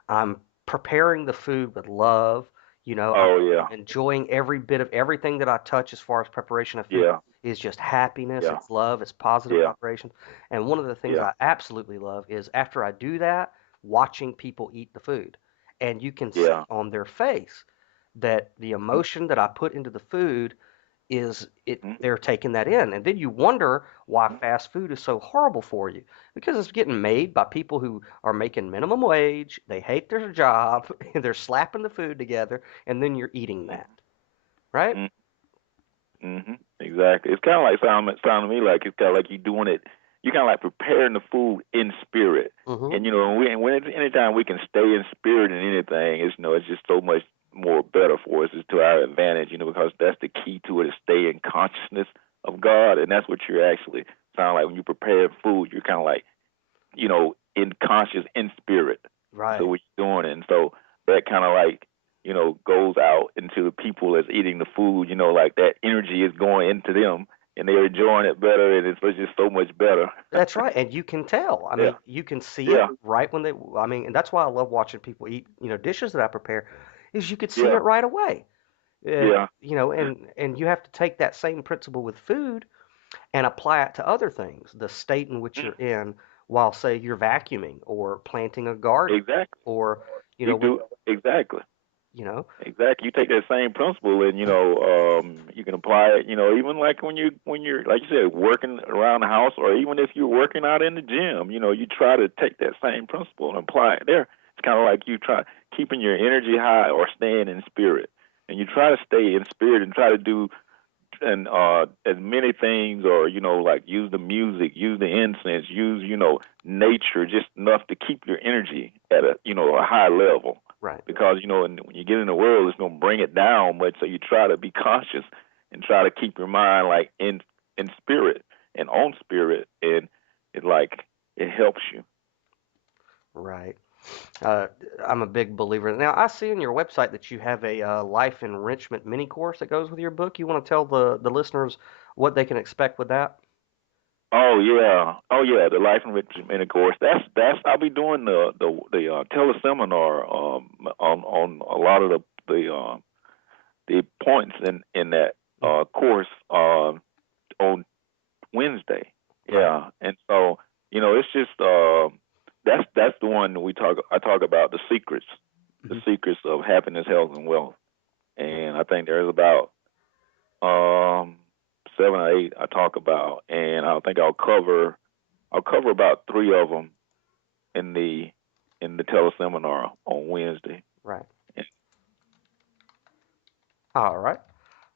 I'm preparing the food with love. I'm Oh yeah. enjoying every bit of everything that I touch as far as preparation of food Yeah. is just happiness, Yeah. it's love, it's positive Yeah. vibration. And one of the things Yeah. I absolutely love is after I do that, watching people eat the food. And you can see Yeah. on their face that the emotion that I put into the food is it Mhm. they're taking that in, and then you wonder why fast food is so horrible for you, because it's getting made by people who are making minimum wage, they hate their job, and they're slapping the food together, and then you're eating that, right? Mhm. Mhm. Exactly. It's kind of like sound to me like it's kind of like you doing it. You kind of like preparing the food in spirit, Mm-hmm. and anytime we can stay in spirit in anything, it's just so much more better for us. It's to our advantage, because that's the key to it is stay in consciousness of God, and that's what you're actually sound like when you prepare food. You're kind of like in conscious, in spirit. So Right. what you're doing, and so that kind of like, goes out into the people that's eating the food. Like that energy is going into them, and they're enjoying it better, and it's just so much better. That's right, and you can tell. I Yeah, mean, you can see it yeah, right when they. I mean, and that's why I love watching people eat, dishes that I prepare, is you could see yeah, it right away. yeah. And you have to take that same principle with food and apply it to other things, the state in which Mm, you're in while, say, you're vacuuming or planting a garden, exactly. or, You when, do exactly. you know, Exactly. You take that same principle and you can apply it, even like when you're like you said, working around the house or even if you're working out in the gym, you try to take that same principle and apply it there. It's kind of like you try keeping your energy high or staying in spirit. And you try to stay in spirit and try to do and as many things or like use the music, use the incense, use nature just enough to keep your energy at a high level right. because and when you get in the world it's going to bring it down much, so you try to be conscious and try to keep your mind like in spirit and on spirit, and it like it helps you. Right. Uh, I'm a big believer. Now, I see on your website that you have a life enrichment mini course that goes with your book. You want to tell the listeners what they can expect with that? Oh yeah, the life enrichment course. That's I'll be doing the teleseminar on a lot of the points in that Mhm. course on Wednesday. Right. Yeah, and so it's just that's the one that I talk about the Hmm. secrets of happiness, health, and wealth. Yeah. And I think there's about um 7 or 8 I talk about, and I think I'll cover about 3 of them in the teleseminar on Wednesday. Right. And, All right.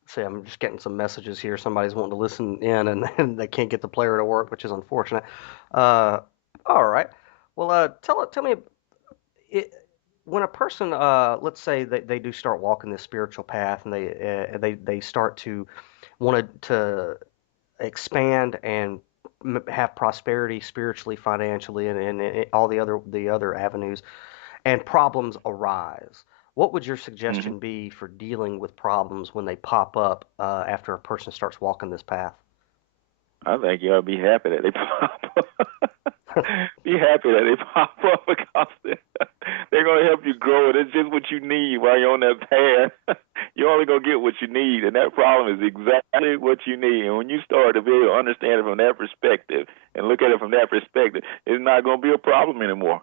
See, I'm just getting some messages here. Somebody's wanting to listen in, and, and they can't get the player to work, which is unfortunate. Uh, all right. Well, tell me, it, when a person, let's say they do start walking this spiritual path, and they start to want to expand and have prosperity spiritually, financially, and all the other avenues, and problems arise. What would your mhm. suggestion be for dealing with problems when they pop up after a person starts walking this path? I think you ought to be happy that they pop up. Be happy that they pop up because they're going to help you grow. And it's just what you need while you're on that path. You're only going to get what you need, and that problem is exactly what you need. And when you start to be able to understand it from that perspective and look at it from that perspective, it's not going to be a problem anymore.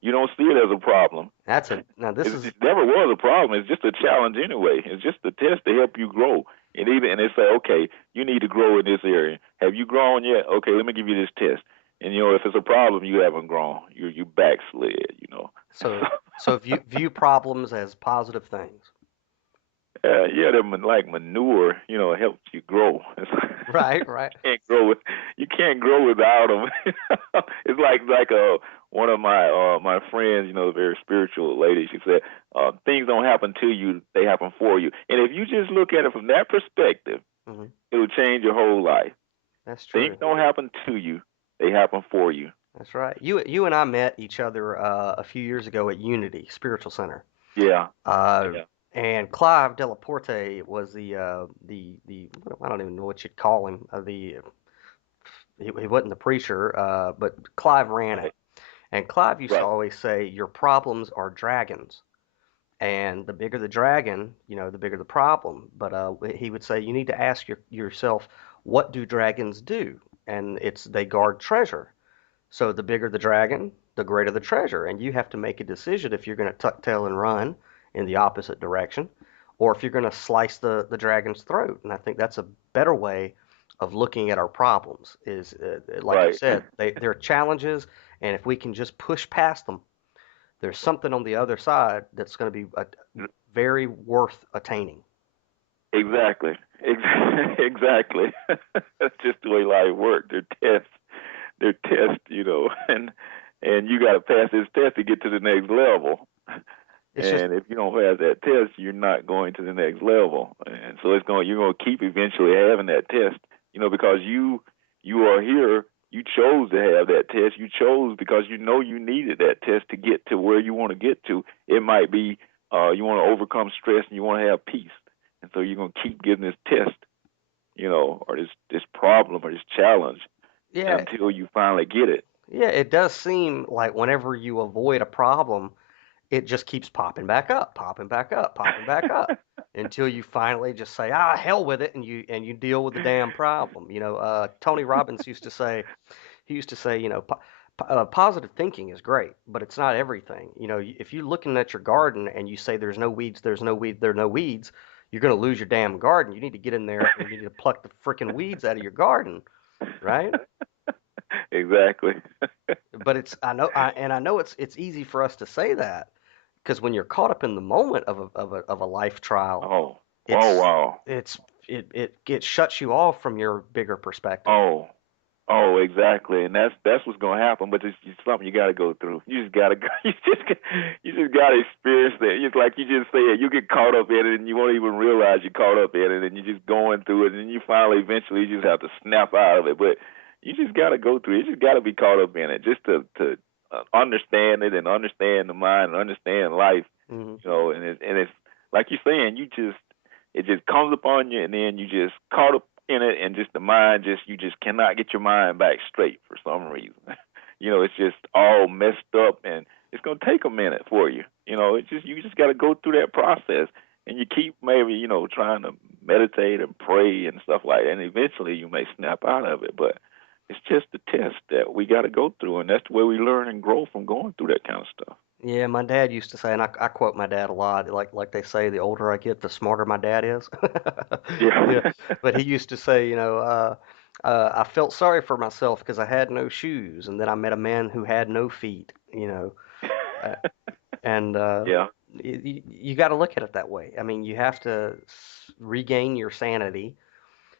You don't see it as a problem. That's it. Now this It is never was a problem. It's just a challenge anyway. It's just a test to help you grow. And they say, okay, you need to grow in this area. Have you grown yet? Okay, let me give you this test. And if it's a problem, you haven't grown. You backslid. so so view problems as positive things. Yeah, they're like manure. It helps you grow. Right, right. You can't grow without them. It's like one of my friends, a very spiritual lady. She said, things don't happen to you; they happen for you. And if you just look at it from that perspective, Hmm. it'll change your whole life. That's Things true. don't happen to you; they happen for you. That's right. You and I met each other a few years ago at Unity Spiritual Center. Yeah, Uh, yeah, and Clive Delaporte was the I don't even know what you'd call him. He wasn't the preacher, but Clive ran it. right, And Clive used to right. always say, "Your problems are dragons." And the bigger the dragon, the bigger the problem. But he would say you need to ask yourself, what do dragons do? And it's they guard treasure. So the bigger the dragon, the greater the treasure. And you have to make a decision if you're going to tuck tail and run in the opposite direction, or if you're going to slice the dragon's throat. And I think that's a better way of looking at our problems is, like you Right. said, they're challenges, and if we can just push past them, there's something on the other side that's going to be very worth attaining. Exactly. Exactly. That's just the way life works. They're tests, and you got to pass this test to get to the next level. It's just, And if you don't pass that test, you're not going to the next level. And so you're going to keep eventually having that test, because you are here. You chose to have that test. You chose because you know you needed that test to get to where you want to get to. It might be you want to overcome stress and you want to have peace. And so you're going to keep getting this test, or this problem or this challenge yeah, until you finally get it. yeah, it does seem like whenever you avoid a problem, it just keeps popping back up, popping back up, popping back up until you finally just say, "Ah, hell with it," and you deal with the damn problem. Tony Robbins used to say, positive thinking is great, but it's not everything. If you're looking at your garden and you say there's no weeds, there's no weed, there are no weeds, you're gonna lose your damn garden. You need to get in there and you need to pluck the freaking weeds out of your garden, right? Exactly. But I know it's easy for us to say that because when you're caught up in the moment of a life trial, Oh, oh it's wow. it's it shuts you off from your bigger perspective. Oh, oh, exactly, and that's what's gonna happen. But it's something you got to go through. You just gotta go. You just gotta experience that. It's like you just said, you get caught up in it, and you won't even realize you're caught up in it, and you're just going through it, and you finally, eventually, you just have to snap out of it. But you just gotta go through it. You just gotta be caught up in it, just to understand it and understand the mind and understand life. Hmm. And it's like you're saying, it just comes upon you, and then you just caught up in it, and just the mind, you just cannot get your mind back straight for some reason. It's just all messed up, and it's gonna take a minute for you. You just got to go through that process, and you keep maybe trying to meditate and pray and stuff like that, and eventually you may snap out of it, but. It's just a test that we got to go through, and that's the way we learn and grow from going through that kind of stuff. Yeah, my dad used to say, and I quote my dad a lot, like they say, the older I get, the smarter my dad is. Yeah, Yeah. but he used to say, I felt sorry for myself because I had no shoes, and then I met a man who had no feet. Uh, and Yeah. you got to look at it that way. I mean, you have to regain your sanity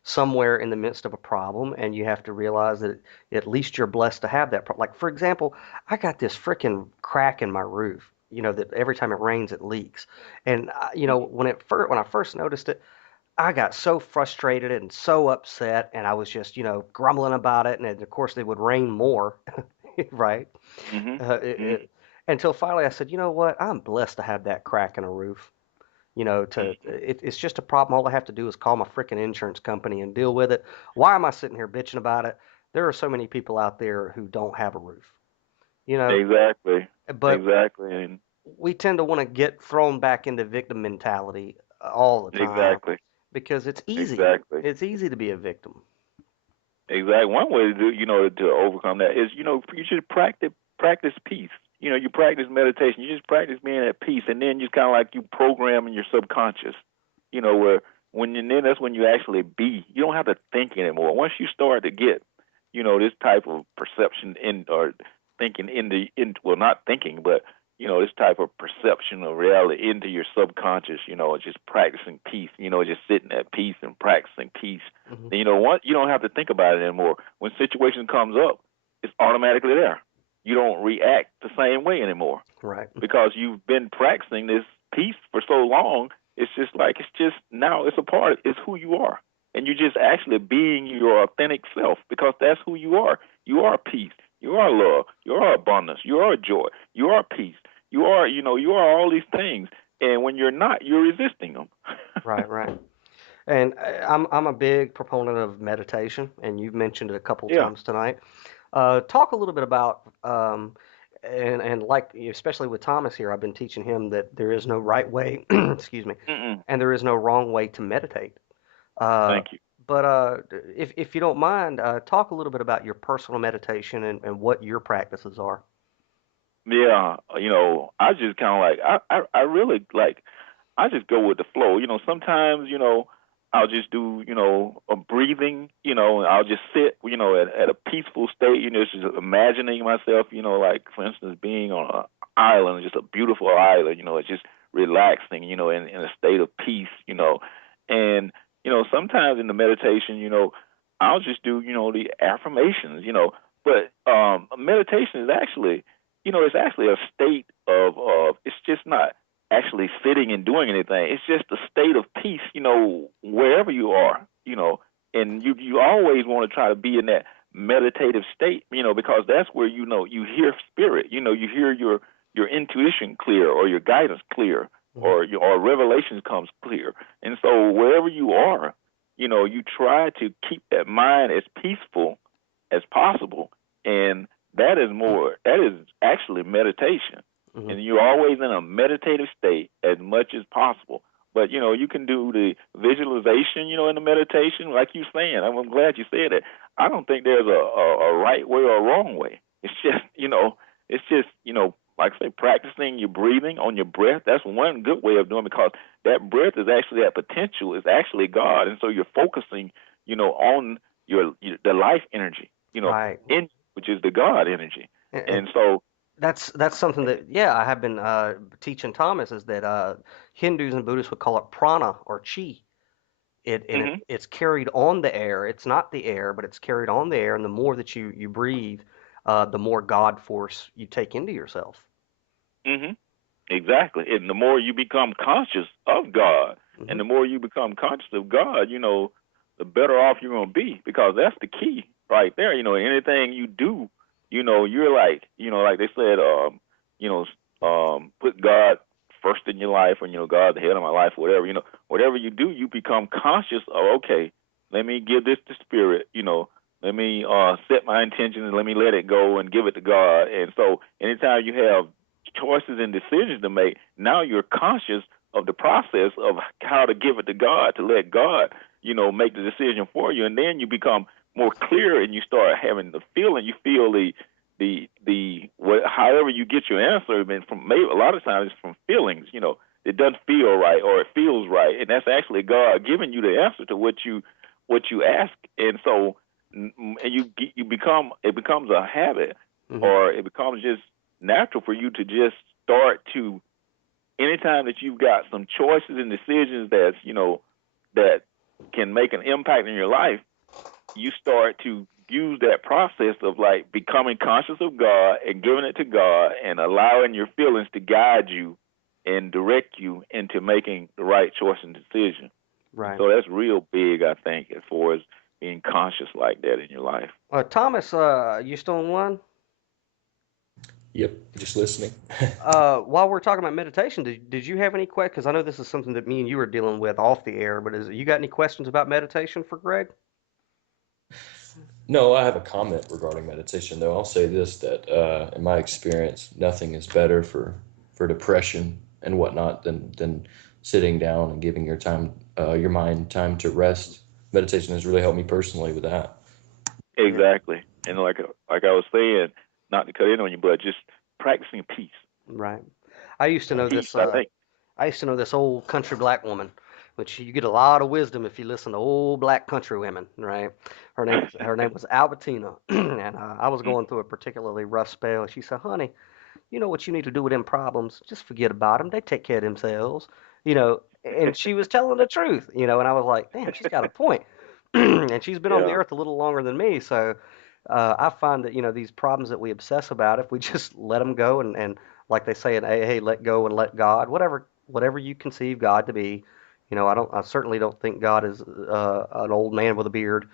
somewhere in the midst of a problem, and you have to realize that at least you're blessed to have that. Like, for example, I got this freaking crack in my roof. That every time it rains, it leaks. And when I first noticed it, I got so frustrated and so upset, and I was just grumbling about it. And of course, it would rain more, right? Mhm. Uh, it, Mhm. it, until finally, I said, you know what? I'm blessed to have that crack in a roof. Mhm. It's just a problem. All I have to do is call my freaking insurance company and deal with it. Why am I sitting here bitching about it? There are so many people out there who don't have a roof, you know, Exactly. but Exactly. And we tend to want to get thrown back into victim mentality all the time exactly. because it's easy. Exactly. It's easy to be a victim. Exactly. One way to do, to overcome that is, you should practice peace. You practice meditation. You just practice being at peace, and then you kind of like you program in your subconscious. Where then that's when you actually be. You don't have to think anymore. Once you start to get, this type of perception in or thinking well, not thinking, but this type of perception of reality into your subconscious. Just practicing peace. Just sitting at peace and practicing peace. Hmm. Then what? You don't have to think about it anymore. When situation comes up, it's automatically there. You don't react the same way anymore Right. because you've been practicing this peace for so long. It's just now it's a part. It's who you are, and you're just actually being your authentic self because that's who you are. You are peace. You are love. You are abundance. You are joy. You are peace. You are all these things. And when you're not, you're resisting them. Right. Right. And I'm a big proponent of meditation, and you've mentioned it a couple Yeah. times tonight. Talk a little bit about and like especially with Thomas here, I've been teaching him that there is no right way, excuse me, Mm-mm. and there is no wrong way to meditate. Uh, Thank you. but if you don't mind, talk a little bit about your personal meditation and what your practices are. Yeah. I just kind of like I really like. I just go with the flow. Sometimes, I'll just do, a breathing, and I'll just sit, at a peaceful state, just imagining myself, like, for instance, being on an island, just a beautiful island, it's just relaxing, in a state of peace, and, sometimes in the meditation, I'll just do, the affirmations, but meditation is actually, it's actually a state of it's just not actually sitting and doing anything. It's just a state of peace, wherever you are, and you always want to try to be in that meditative state, because that's where you hear spirit, you hear your intuition clear, or your guidance clear, or or revelations comes clear. And so wherever you are, you try to keep that mind as peaceful as possible, and that is actually meditation. And you're always in a meditative state as much as possible. But you can do the visualization, in the meditation, like you're saying. I'm glad you said it. I don't think there's a right way or a wrong way. It's just, like I say, practicing your breathing on your breath. That's one good way of doing it, because that breath is actually, that potential is actually God, and so you're focusing, on the life energy, Right. which is the God energy, And and so. that's something that, yeah, I have been teaching Thomas, is that Hindus and Buddhists would call it prana or chi. Mhm. It's carried on the air. It's not the air, but it's carried on the air. And the more that you breathe, the more God force you take into yourself. Mhm. Exactly. And the more you become conscious of God, and Hmm. the more you become conscious of God, the better off you're going to be, because that's the key right there. Anything you do, you're like, like they said, you know, put God first in your life, or, God the head of my life, whatever, whatever you do, you become conscious of, okay, let me give this to spirit, let me set my intentions and let me let it go and give it to God. And so anytime you have choices and decisions to make, now you're conscious of the process of how to give it to God, to let God, make the decision for you. And then you become more clear, and you start having the feeling. You feel however you get your answer, and from, maybe a lot of times it's from feelings, it doesn't feel right, or it feels right. And that's actually God giving you the answer to what you ask. And so, and you become, it becomes a habit, Hmm. or it becomes just natural for you to just start to, anytime that you've got some choices and decisions that can make an impact in your life, you start to use that process of, like, becoming conscious of God and giving it to God, and allowing your feelings to guide you and direct you into making the right choice and decision. And Right. so that's real big, I think, as far as being conscious like that in your life. Thomas, you still on one? Yep, just listening. While we're talking about meditation, did you have any questions? Because I know this is something that me and you are dealing with off the air, but you got any questions about meditation for Greg? No, I have a comment regarding meditation, though. I'll say this, that in my experience, nothing is better for depression and whatnot than sitting down and giving your mind time to rest. Meditation has really helped me personally with that. Yeah. Exactly. And like I was saying, not to cut in on you, but just practicing peace. Right. I used to know Peace, this. I think. I used to know this old country black woman, which you get a lot of wisdom if you listen to old black country women, right? Her name was Albertina, and I was going through a particularly rough spell. She said, "Honey, you know what you need to do with them problems? Just forget about them. They take care of themselves." And she was telling the truth, and I was like, "Damn, she's got a point." And she's been on the Yeah. earth a little longer than me, so I find that these problems that we obsess about, if we just let them go, and like they say in AA, let go and let God, whatever you conceive God to be. I certainly don't think God is an old man with a beard,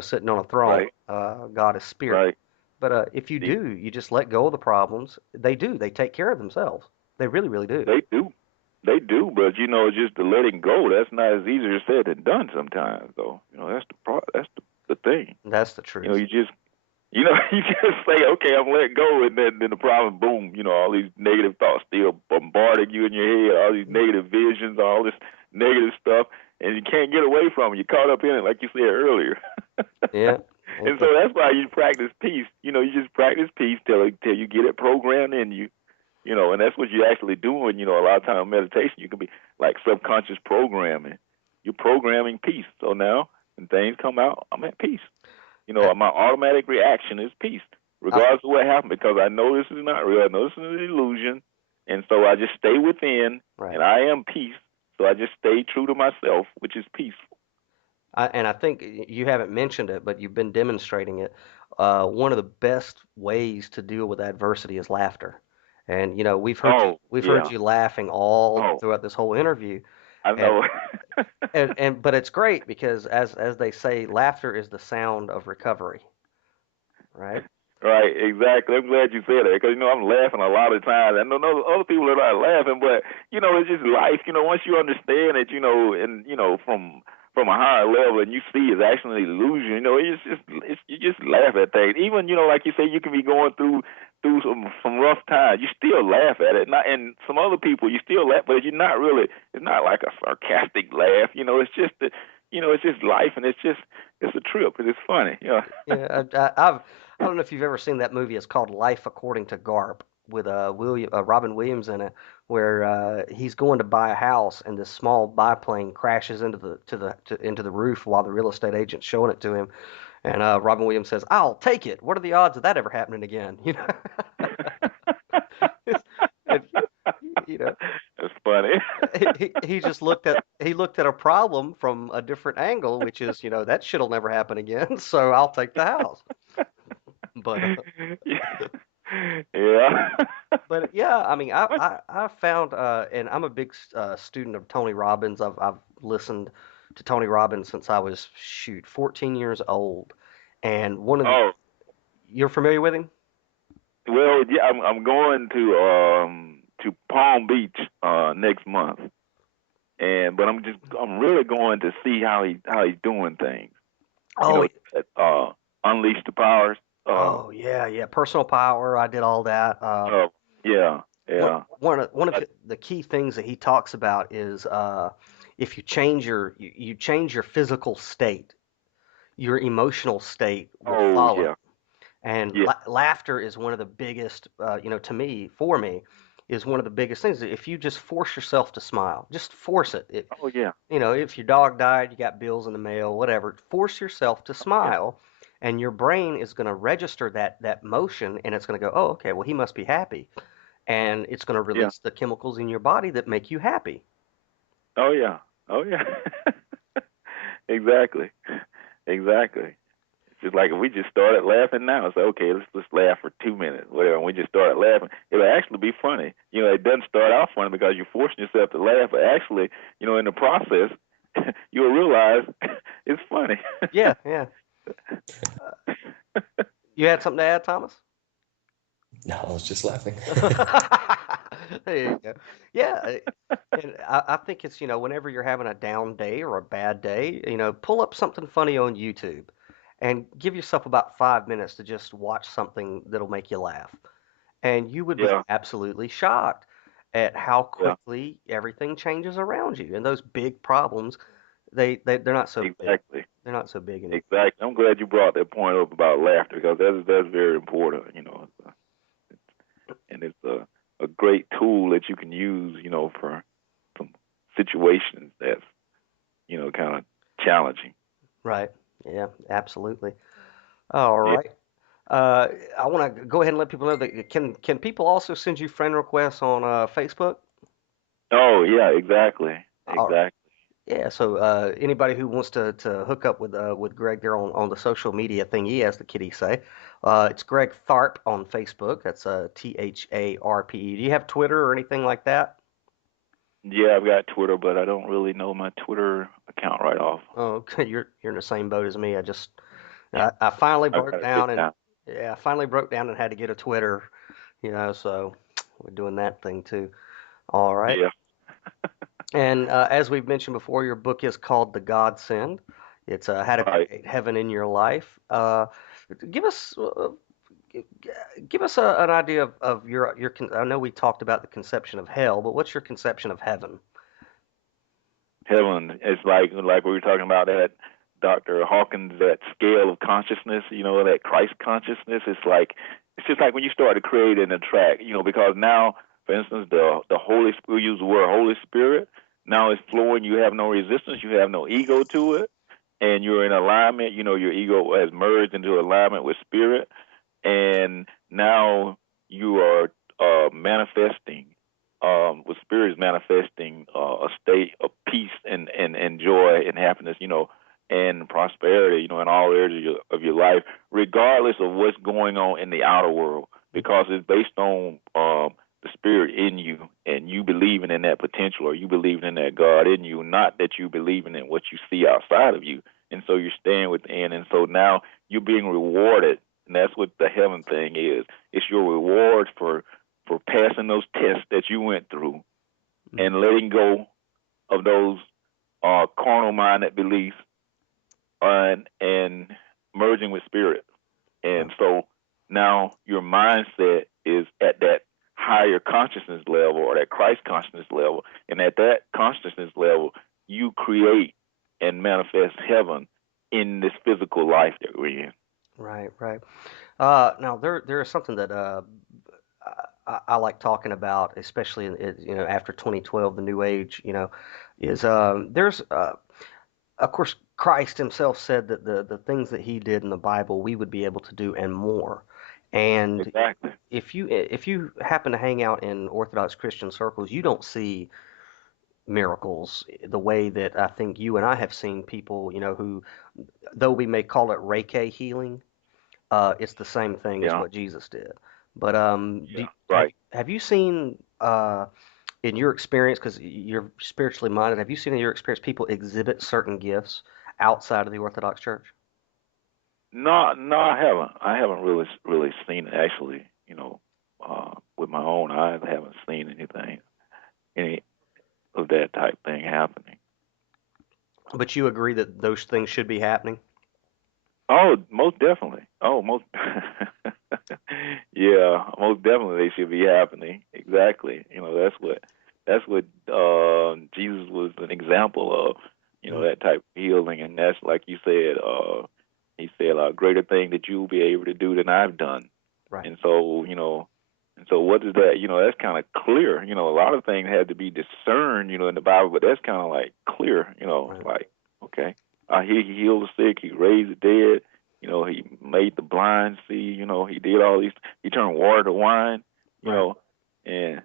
sitting on a throne. Right. God is spirit. Right. But if you See, do, you just let go of the problems. They take care of themselves. They really, really do. they do. They do, but just the letting go, that's not as easier said than done sometimes, though. That's the thing. That's the truth. You just you just say, okay, I'm letting go, and then the problem, boom, all these negative thoughts still bombarding you in your head, all these negative visions, all this negative stuff, and you can't get away from it. You're caught up in it, like you said earlier. Yeah. And so that's why you practice peace. You just practice peace till you get it programmed in you. And that's what you're actually doing. A lot of time in meditation, you can be like subconscious programming. You're programming peace. So now when things come out, I'm at peace. You know, my automatic reaction is peace, regardless of what happened, because I know this is not real. I know this is an illusion. And so I just stay within, and I am peace. So I just stay true to myself, which is peaceful. And I think you haven't mentioned it, but you've been demonstrating it. One of the best ways to deal with adversity is laughter. And we've heard you laughing all throughout this whole interview. I know. And but it's great because as they say, laughter is the sound of recovery, right? Right, exactly. I'm glad you said that because, I'm laughing a lot of times. I know other people are not laughing, but, it's just life. Once you understand it, and, from a higher level and you see it's actually an illusion, you just laugh at things. Even, like you say, you can be going through some rough times. You still laugh at it. And some other people, you still laugh, but you're not really, it's not like a sarcastic laugh. It's just it's just life, and it's a trip, and it's funny. Yeah, I don't know if you've ever seen that movie. It's called Life According to Garp with Robin Williams in it, where he's going to buy a house and this small biplane crashes into the roof while the real estate agent's showing it to him, and Robin Williams says, "I'll take it. What are the odds of that ever happening again?" And, That's funny. he just looked at a problem from a different angle, which is that shit'll never happen again, so I'll take the house. But yeah. but yeah, I mean, I found, and I'm a big student of Tony Robbins. I've listened to Tony Robbins since I was 14 years old, and you're familiar with him? Well, yeah, I'm going to Palm Beach next month, but I'm really going to see how he's doing things. Unleash the powers. Yeah, personal power. I did all that. Yeah. One of the key things that he talks about is if you change you change your physical state, your emotional state will follow. Yeah. And laughter is one of the biggest, for me, is one of the biggest things. If you just force yourself to smile, just force it. If your dog died, you got bills in the mail, whatever, force yourself to smile, and your brain is going to register that motion, and it's going to go, oh, okay, well, he must be happy. And it's going to release the chemicals in your body that make you happy. Oh, yeah. Exactly. It's just like if we just started laughing now, it's like, okay, let's laugh for 2 minutes, whatever. And we just started laughing, it'll actually be funny. It doesn't start out funny because you're forcing yourself to laugh, but actually, in the process, you'll realize it's funny. Yeah. You had something to add, Thomas? No, I was just laughing. There you go. Yeah, and I think it's, whenever you're having a down day or a bad day, pull up something funny on YouTube and give yourself about 5 minutes to just watch something that'll make you laugh. And you would be absolutely shocked at how quickly everything changes around you. And those big problems, they're not so big. They're not so big anymore. Exactly. I'm glad you brought that point up about laughter because that's very important, and it's a great tool that you can use, for some situations that's, kind of challenging. Right. Yeah, absolutely. All right. I want to go ahead and let people know that can people also send you friend requests on Facebook? Oh, yeah, exactly. Yeah, so anybody who wants to hook up with Greg there on the social media thingy, as the kiddies say, it's Greg Tharpe on Facebook. That's Tharpe. Do you have Twitter or anything like that? Yeah, I've got Twitter, but I don't really know my Twitter account right off. Oh, okay. You're in the same boat as me. I finally broke down I finally broke down and had to get a Twitter, so we're doing that thing too. All right. Yeah. And as we've mentioned before, your book is called The Godsend. It's How to Create Heaven in Your Life. Give us an idea of your. I know we talked about the conception of hell, but what's your conception of heaven? Heaven is like we were talking about that Dr. Hawkins, that scale of consciousness, that Christ consciousness. It's just like when you start to create and attract, because now, for instance, the Holy Spirit, we use the word Holy Spirit. Now it's flowing. You have no resistance. You have no ego to it, and you're in alignment. Your ego has merged into alignment with spirit, and now you are manifesting. With spirit is manifesting a state of peace and joy and happiness. And prosperity. In all areas of your life, regardless of what's going on in the outer world, because it's based on the spirit in you and you believing in that potential, or you believing in that God in you, not that you believing in what you see outside of you. And so you're staying within, and so now you're being rewarded, and that's what the heaven thing is. It's your reward for passing those tests that you went through and letting go of those carnal minded beliefs and merging with spirit. And so now your mindset is at that higher consciousness level, or that Christ consciousness level. And at that consciousness level, you create and manifest heaven in this physical life that we're in. Right, right. Now there is something that I like talking about, especially after 2012, the New Age, is there's of course Christ Himself said that the things that He did in the Bible we would be able to do and more. And Exactly. if you happen to hang out in Orthodox Christian circles, you don't see miracles the way that I think you and I have seen people, who, though we may call it Reiki healing, it's the same thing as Yeah. what Jesus did. But Yeah. Right. have you seen in your experience, because you're spiritually minded, have you seen in your experience people exhibit certain gifts outside of the Orthodox Church? No, no, I haven't. I haven't really seen it actually. With my own eyes, I haven't seen any of that type thing happening. But you agree that those things should be happening? Oh, most definitely. Oh, most. Yeah, most definitely they should be happening. Exactly. That's what Jesus was an example of. That type of healing, and that's like you said. He said, "Greater thing that you'll be able to do than I've done." Right. And so, what is that? That's kind of clear. A lot of things had to be discerned, in the Bible, but that's kind of like clear. Right. Like, okay, he healed the sick, he raised the dead. He made the blind see. He did all these. He turned water to wine. Right. And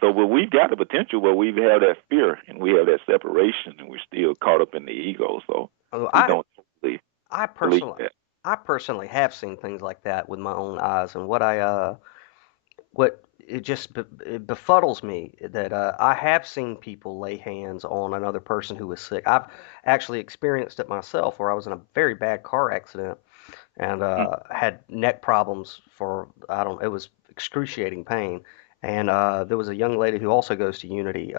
so, but we've got the potential, but we have that fear and we have that separation, and we're still caught up in the ego. So Although we don't really I believe personally, that. I personally have seen things like that with my own eyes, and what it just it befuddles me that I have seen people lay hands on another person who was sick. I've actually experienced it myself, where I was in a very bad car accident and had neck problems for I don't. It was excruciating pain, and there was a young lady who also goes to Unity,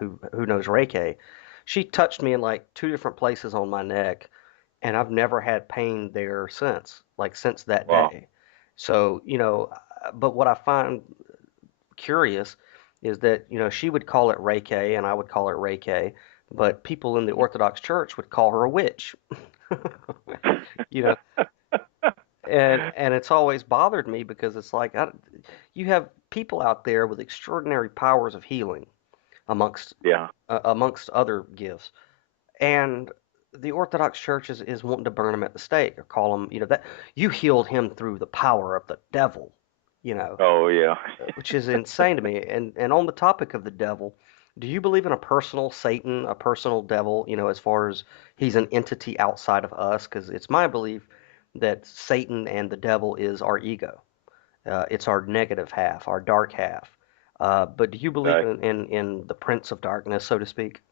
who knows Reiki. She touched me in like two different places on my neck, and I've never had pain there since, like since that Wow. day. So, but what I find curious is that, she would call it Reiki and I would call it Reiki, but people in the Orthodox Church would call her a witch. You know, and it's always bothered me because it's like you have people out there with extraordinary powers of healing amongst Yeah. amongst other gifts, and the Orthodox Church is wanting to burn him at the stake or call him, that you healed him through the power of the devil, Oh yeah. which is insane to me. And on the topic of the devil, do you believe in a personal Satan, a personal devil, as far as he's an entity outside of us? Because it's my belief that Satan and the devil is our ego. It's our negative half, our dark half. But do you believe Right. in the Prince of Darkness, so to speak?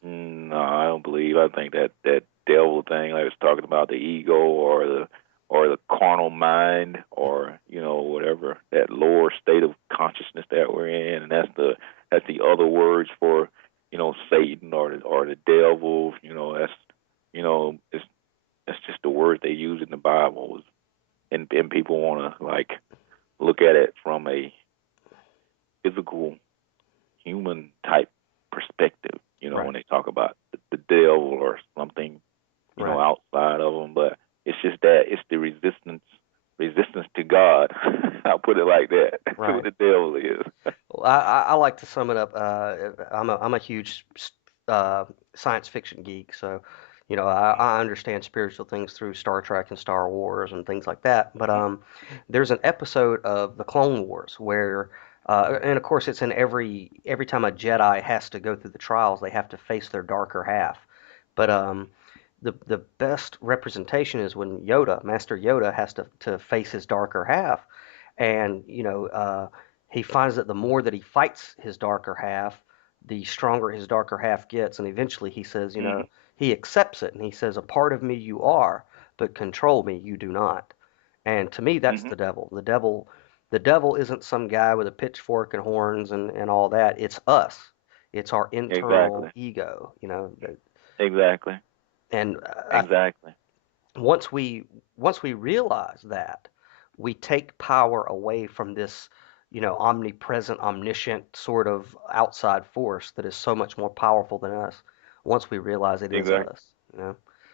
No, I don't believe. I think that devil thing I was talking about, the ego or the carnal mind, or whatever, that lower state of consciousness that we're in, and that's the other words for Satan or the devil. It's that's just the word they use in the Bible, and people want to like look at it from a physical human type perspective, Right. when they talk about the devil or something, Right. outside of them. But it's just that it's the resistance resistance to God. I'll put it like that. That's what Right. the devil is. Well, I like to sum it up. I'm a huge uh, science fiction geek, so I understand spiritual things through Star Trek and Star Wars and things like that. But there's an episode of the Clone Wars where, and of course, it's in every time a Jedi has to go through the trials, they have to face their darker half. But the best representation is when Master Yoda, has to face his darker half, and he finds that the more that he fights his darker half, the stronger his darker half gets, and eventually he says, Mm-hmm. he accepts it, and he says, "A part of me you are, but control me you do not." And to me, that's Mm-hmm. the devil. The devil isn't some guy with a pitchfork and horns and all that. It's us. It's our internal Exactly. ego, Exactly. and Exactly. once we realize that, we take power away from this, omnipresent, omniscient sort of outside force that is so much more powerful than us. Once we realize it is Exactly. us.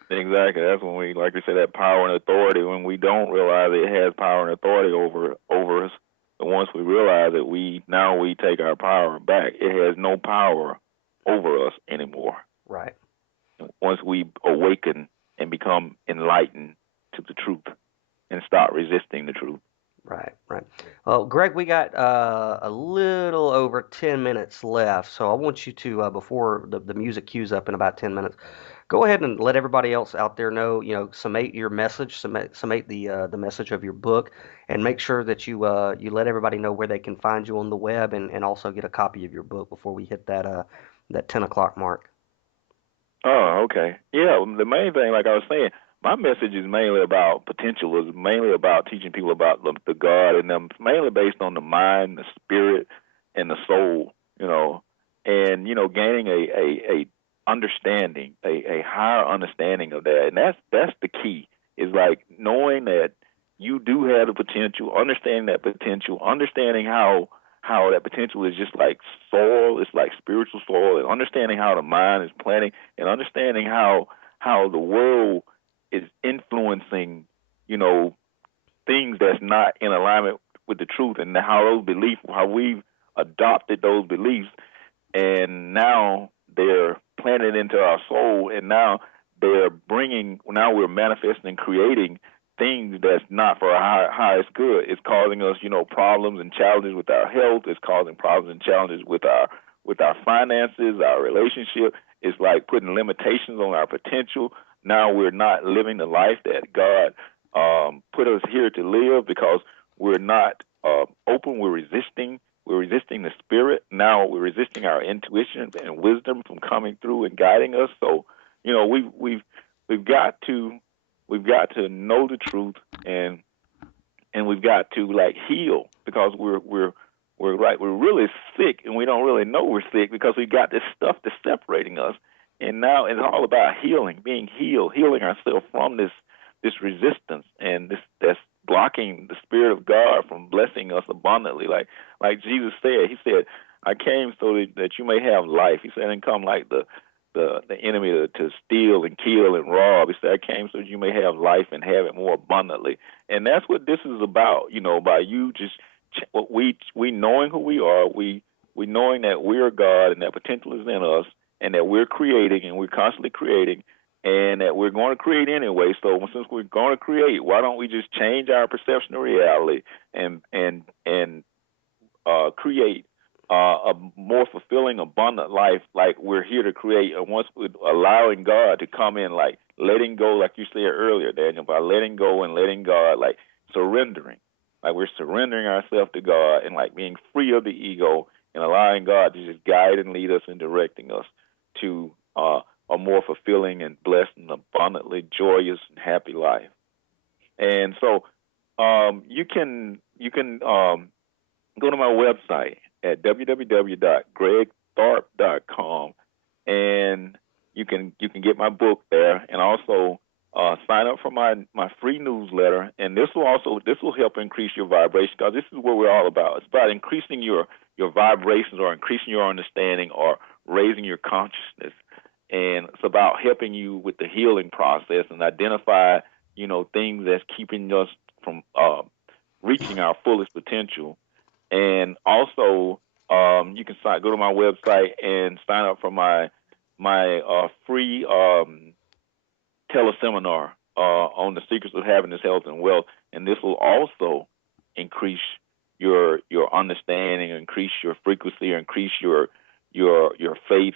Exactly. That's when we, like you said, that power and authority. When we don't realize it has power and authority over us, but once we realize it, we take our power back. It has no power over us anymore. Right, Once we awaken and become enlightened to the truth and stop resisting the truth. right, right. Well, Greg, we got a little over 10 minutes left, so I want you to, before the music cues up in about 10 minutes, go ahead and let everybody else out there know, summate your message, summate the message of your book, and make sure that you let everybody know where they can find you on the web, and also get a copy of your book before we hit that 10 o'clock mark. Oh, okay. Yeah, the main thing, like I was saying, my message is mainly about potential, is mainly about teaching people about the God and them, mainly based on the mind, the spirit, and the soul, and, gaining a understanding, a higher understanding of that. And that's the key, is like knowing that you do have the potential, understanding that potential, understanding how that potential is just like soil, it's like spiritual soil, and understanding how the mind is planting, and understanding how the world is influencing, you know, things that's not in alignment with the truth, and how those beliefs, how we've adopted those beliefs, and now they're planted into our soul, and now now we're manifesting and creating things that's not for our highest good. It's causing us, problems and challenges with our health. It's causing problems and challenges with our finances, our relationship. It's like putting limitations on our potential. Now we're not living the life that God put us here to live, because we're not open. We're resisting. We're resisting the spirit. Now we're resisting our intuition and wisdom from coming through and guiding us. So, we've got to know the truth, and we've got to like heal, because we're really sick, and we don't really know we're sick, because we got this stuff that's separating us. And now it's all about healing, being healed, healing ourselves from this resistance, and this that's blocking the spirit of God from blessing us abundantly. Like Jesus said, he said, "I came so that you may have life." He said, "I didn't come like the enemy to steal and kill and rob." He said, "I came so that you may have life and have it more abundantly." And that's what this is about, by you just we knowing who we are, we knowing that we're God and that potential is in us, and that we're creating, and we're constantly creating, and that we're going to create anyway. So since we're going to create, why don't we just change our perception of reality and create a more fulfilling, abundant life, like we're here to create. And once we're allowing God to come in, like letting go, like you said earlier, Daniel, by letting go and letting God, like surrendering, like we're surrendering ourselves to God, and like being free of the ego, and allowing God to just guide and lead us and directing us to a more fulfilling and blessed and abundantly joyous and happy life. And so you can go to my website at www.gregtharpe.com, and you can get my book there, and also sign up for my free newsletter. And this will help increase your vibration, because this is what we're all about. It's about increasing your vibrations, or increasing your understanding, or raising your consciousness. And it's about helping you with the healing process, and identify things that's keeping us from reaching our fullest potential. And also, you can go to my website and sign up for my free teleseminar on the secrets of happiness, health, and wealth. And this will also increase your understanding, increase your frequency, increase your faith,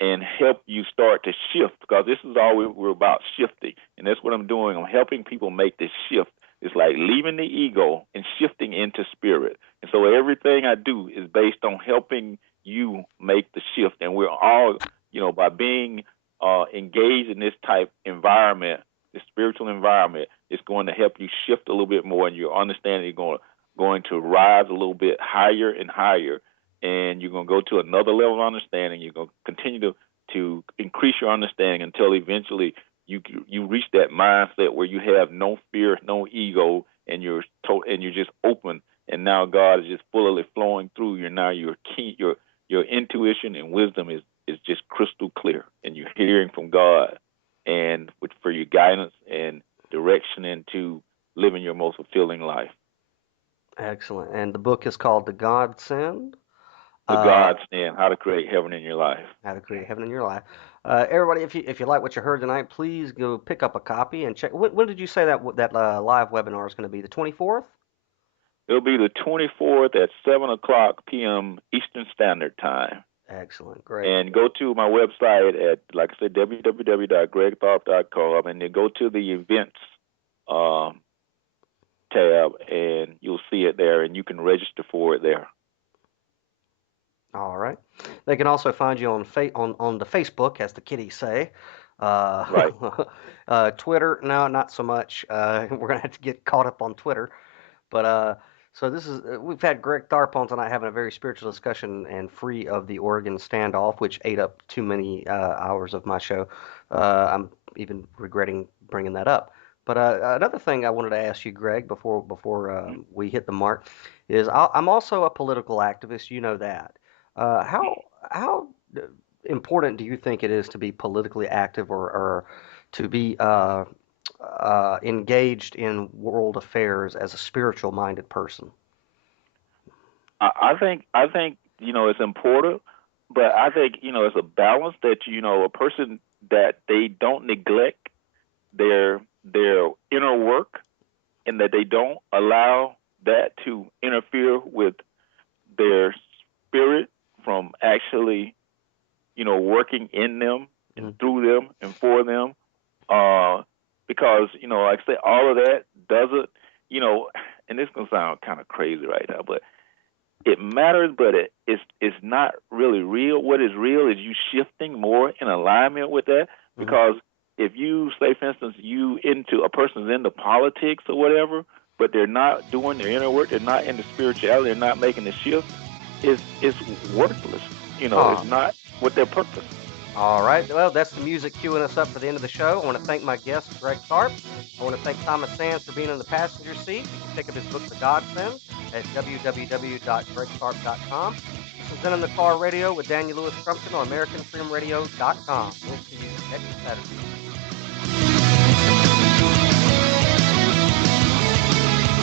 and help you start to shift, because this is all we're about, shifting. And that's what I'm doing. I'm helping people make this shift. It's like leaving the ego and shifting into spirit. And so everything I do is based on helping you make the shift. And we're all, by being engaged in this type environment, this spiritual environment, it's going to help you shift a little bit more, and your understanding is going to rise a little bit higher and higher. And you're going to go to another level of understanding. You're going to continue to increase your understanding until eventually you reach that mindset where you have no fear, no ego, and you're just open. And now God is just fully flowing through you. Now your intuition and wisdom is just crystal clear, and you're hearing from God, and for your guidance and direction into living your most fulfilling life. Excellent. And the book is called The Godsend. The Godsend: How to Create Heaven in Your Life. How to Create Heaven in Your Life. Everybody, if you like what you heard tonight, please go pick up a copy and check. When did you say that live webinar is going to be? The 24th? It'll be the 24th at 7:00 p.m. Eastern Standard Time. Excellent. Great. And go to my website at, like I said, www.gregtharpe.com, and then go to the events tab, and you'll see it there, and you can register for it there. All right. They can also find you on the Facebook, as the kiddies say. Right. Twitter, no, not so much. We're gonna have to get caught up on Twitter. But so we've had Greg Tharpe on tonight having a very spiritual discussion and free of the Oregon standoff, which ate up too many hours of my show. I'm even regretting bringing that up. But another thing I wanted to ask you, Greg, before we hit the mark, is I'm also a political activist. You know that. How important do you think it is to be politically active or to be engaged in world affairs as a spiritual minded person? I think it's important, but I think it's a balance that a person that they don't neglect their inner work, and that they don't allow that to interfere with their spirit from actually working in them and through them and for them. Because, like I say, all of that doesn't, and this is going to sound kind of crazy right now, but it matters, but it's not really real. What is real is you shifting more in alignment with that. Because if you say, for instance, a person's into politics or whatever, but they're not doing their inner work, they're not into spirituality, they're not making the shift, it's worthless. It's not with their purpose. All right. Well, that's the music cueing us up for the end of the show. I want to thank my guest, Greg Tharpe. I want to thank Thomas Sands for being in the passenger seat. You can pick up his book, The Godsend, at www.gregtharpe.com. This is In the Car Radio with Daniel Louis Crumpton on AmericanFreedomRadio.com. We'll see you next Saturday.